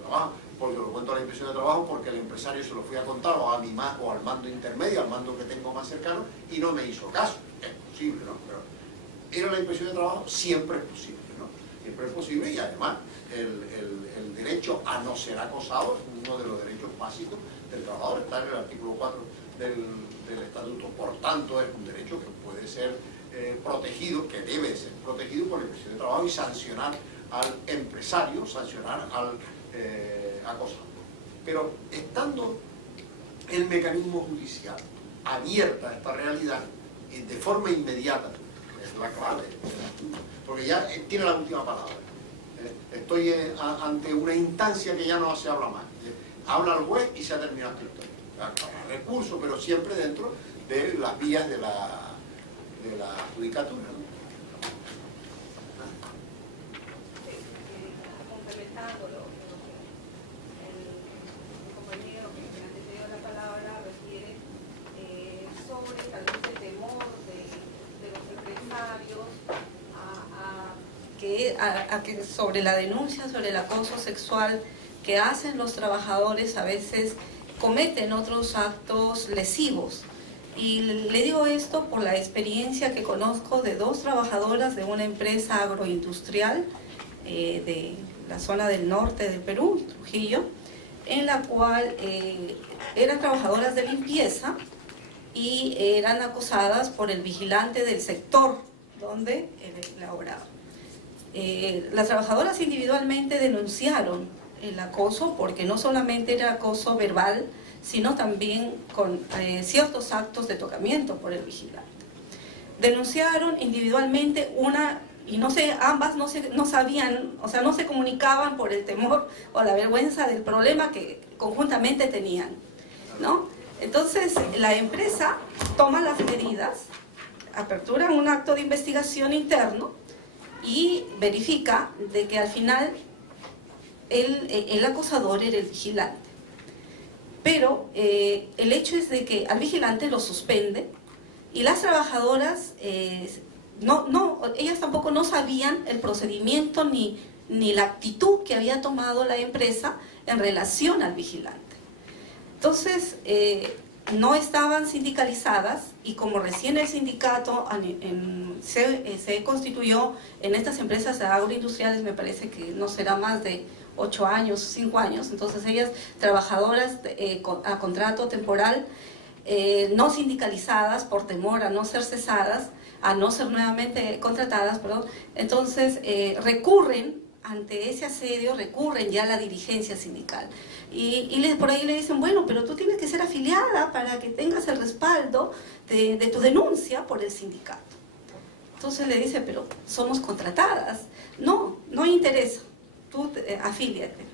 trabajo, porque lo cuento a la inspección de trabajo porque el empresario se lo fui a contar o al mando intermedio, al mando que tengo más cercano, y no me hizo caso. Es posible, ¿no? Pero ir a la inspección de trabajo siempre es posible, ¿no? Siempre es posible, y además el derecho a no ser acosado es uno de los derechos básicos del trabajador, está en el artículo 4 del estatuto. Por tanto, es un derecho que puede ser protegido, que debe ser protegido por la inspección de trabajo, y sancionar al empresario, sancionar al acosador. Pero estando el mecanismo judicial abierta a esta realidad de forma inmediata, es la clave, porque ya tiene la última palabra. Estoy ante una instancia que ya no se habla más. Habla el juez y se ha terminado esta historia. Habrá recurso, pero siempre dentro de las vías de la judicatura, ¿no? Complementando lo que el compañero que me antecedió la palabra refiere sobre tal vez el temor de los empresarios que sobre la denuncia sobre el acoso sexual que hacen los trabajadores, a veces cometen otros actos lesivos. Y le digo esto por la experiencia que conozco de 2 trabajadoras de una empresa agroindustrial de la zona del norte de Perú, Trujillo, en la cual eran trabajadoras de limpieza y eran acosadas por el vigilante del sector donde laboraban. Las trabajadoras individualmente denunciaron el acoso, porque no solamente era acoso verbal, sino también con ciertos actos de tocamiento por el vigilante. Denunciaron individualmente y ambas no sabían, o sea, no se comunicaban por el temor o la vergüenza del problema que conjuntamente tenían, ¿no? Entonces, la empresa toma las medidas, apertura un acto de investigación interno y verifica de que al final el acosador era el vigilante. Pero el hecho es de que al vigilante lo suspende y las trabajadoras, ellas tampoco no sabían el procedimiento ni la actitud que había tomado la empresa en relación al vigilante. Entonces, no estaban sindicalizadas, y como recién el sindicato se constituyó en estas empresas agroindustriales, me parece que no será más de 8 años, 5 años, entonces ellas trabajadoras a contrato temporal, no sindicalizadas por temor a no ser cesadas, a no ser nuevamente contratadas, perdón. Entonces recurren ante ese asedio, recurren ya a la dirigencia sindical. Y por ahí le dicen, bueno, pero tú tienes que ser afiliada para que tengas el respaldo de tu denuncia por el sindicato. Entonces le dice, pero somos contratadas. No interesa, tú afíliate.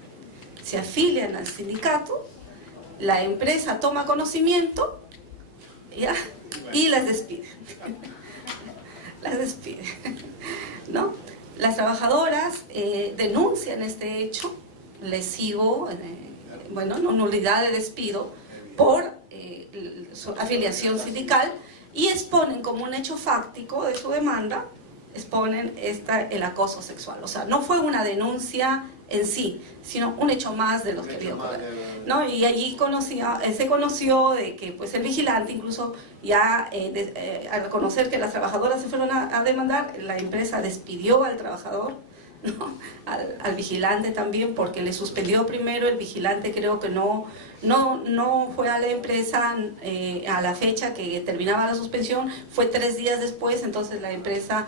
Se afilian al sindicato, la empresa toma conocimiento, ¿ya? Y las despide. Las despide, ¿no? Las trabajadoras denuncian este hecho lesivo, nulidad de despido por su afiliación sindical, y exponen como un hecho fáctico de su demanda, exponen el acoso sexual. O sea, no fue una denuncia en sí, sino un hecho más de los que había ocurrido, ¿no? Y allí se conoció de que pues el vigilante incluso ya al conocer que las trabajadoras se fueron a demandar, la empresa despidió al trabajador, ¿no? Al vigilante también, porque le suspendió primero. El vigilante creo que no fue a la empresa a la fecha que terminaba la suspensión, fue 3 días después. Entonces la empresa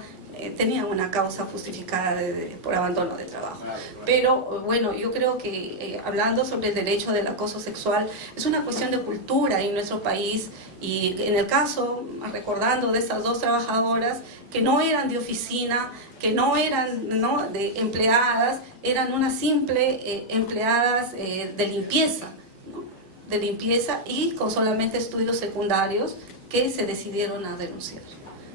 tenía una causa justificada por abandono de trabajo. Pero bueno, yo creo que hablando sobre el derecho del acoso sexual, es una cuestión de cultura en nuestro país, y en el caso, recordando de estas 2 trabajadoras que no eran de oficina, que no eran, ¿no?, de empleadas, eran unas simples empleadas de limpieza, ¿no?, de limpieza, y con solamente estudios secundarios que se decidieron a denunciar,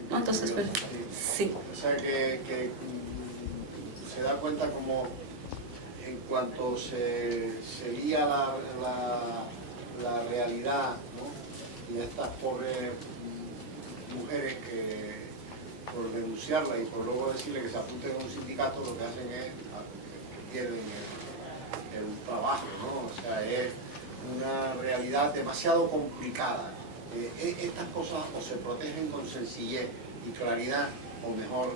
¿no? Entonces, bueno, sí. O sea que se da cuenta como en cuanto se lía la realidad, ¿no?, y estas pobres mujeres que por denunciarla y por luego decirle que se apunten a un sindicato, lo que hacen es que pierden el trabajo, ¿no? O sea, es una realidad demasiado complicada. Estas cosas o se protegen con sencillez y claridad, o mejor,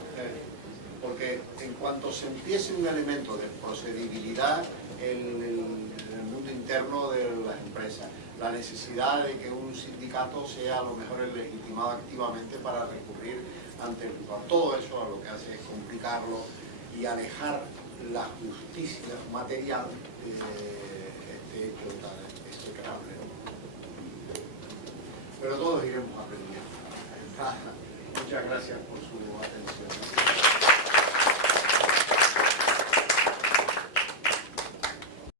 porque en cuanto se empiece un elemento de procedibilidad en el mundo interno de las empresas, la necesidad de que un sindicato sea a lo mejor el legitimado activamente para recurrir ante el juzgado, todo eso a lo que hace es complicarlo y alejar la justicia material de este hecho tan execrable, ¿no? Pero todos iremos aprendiendo. Muchas gracias por su atención.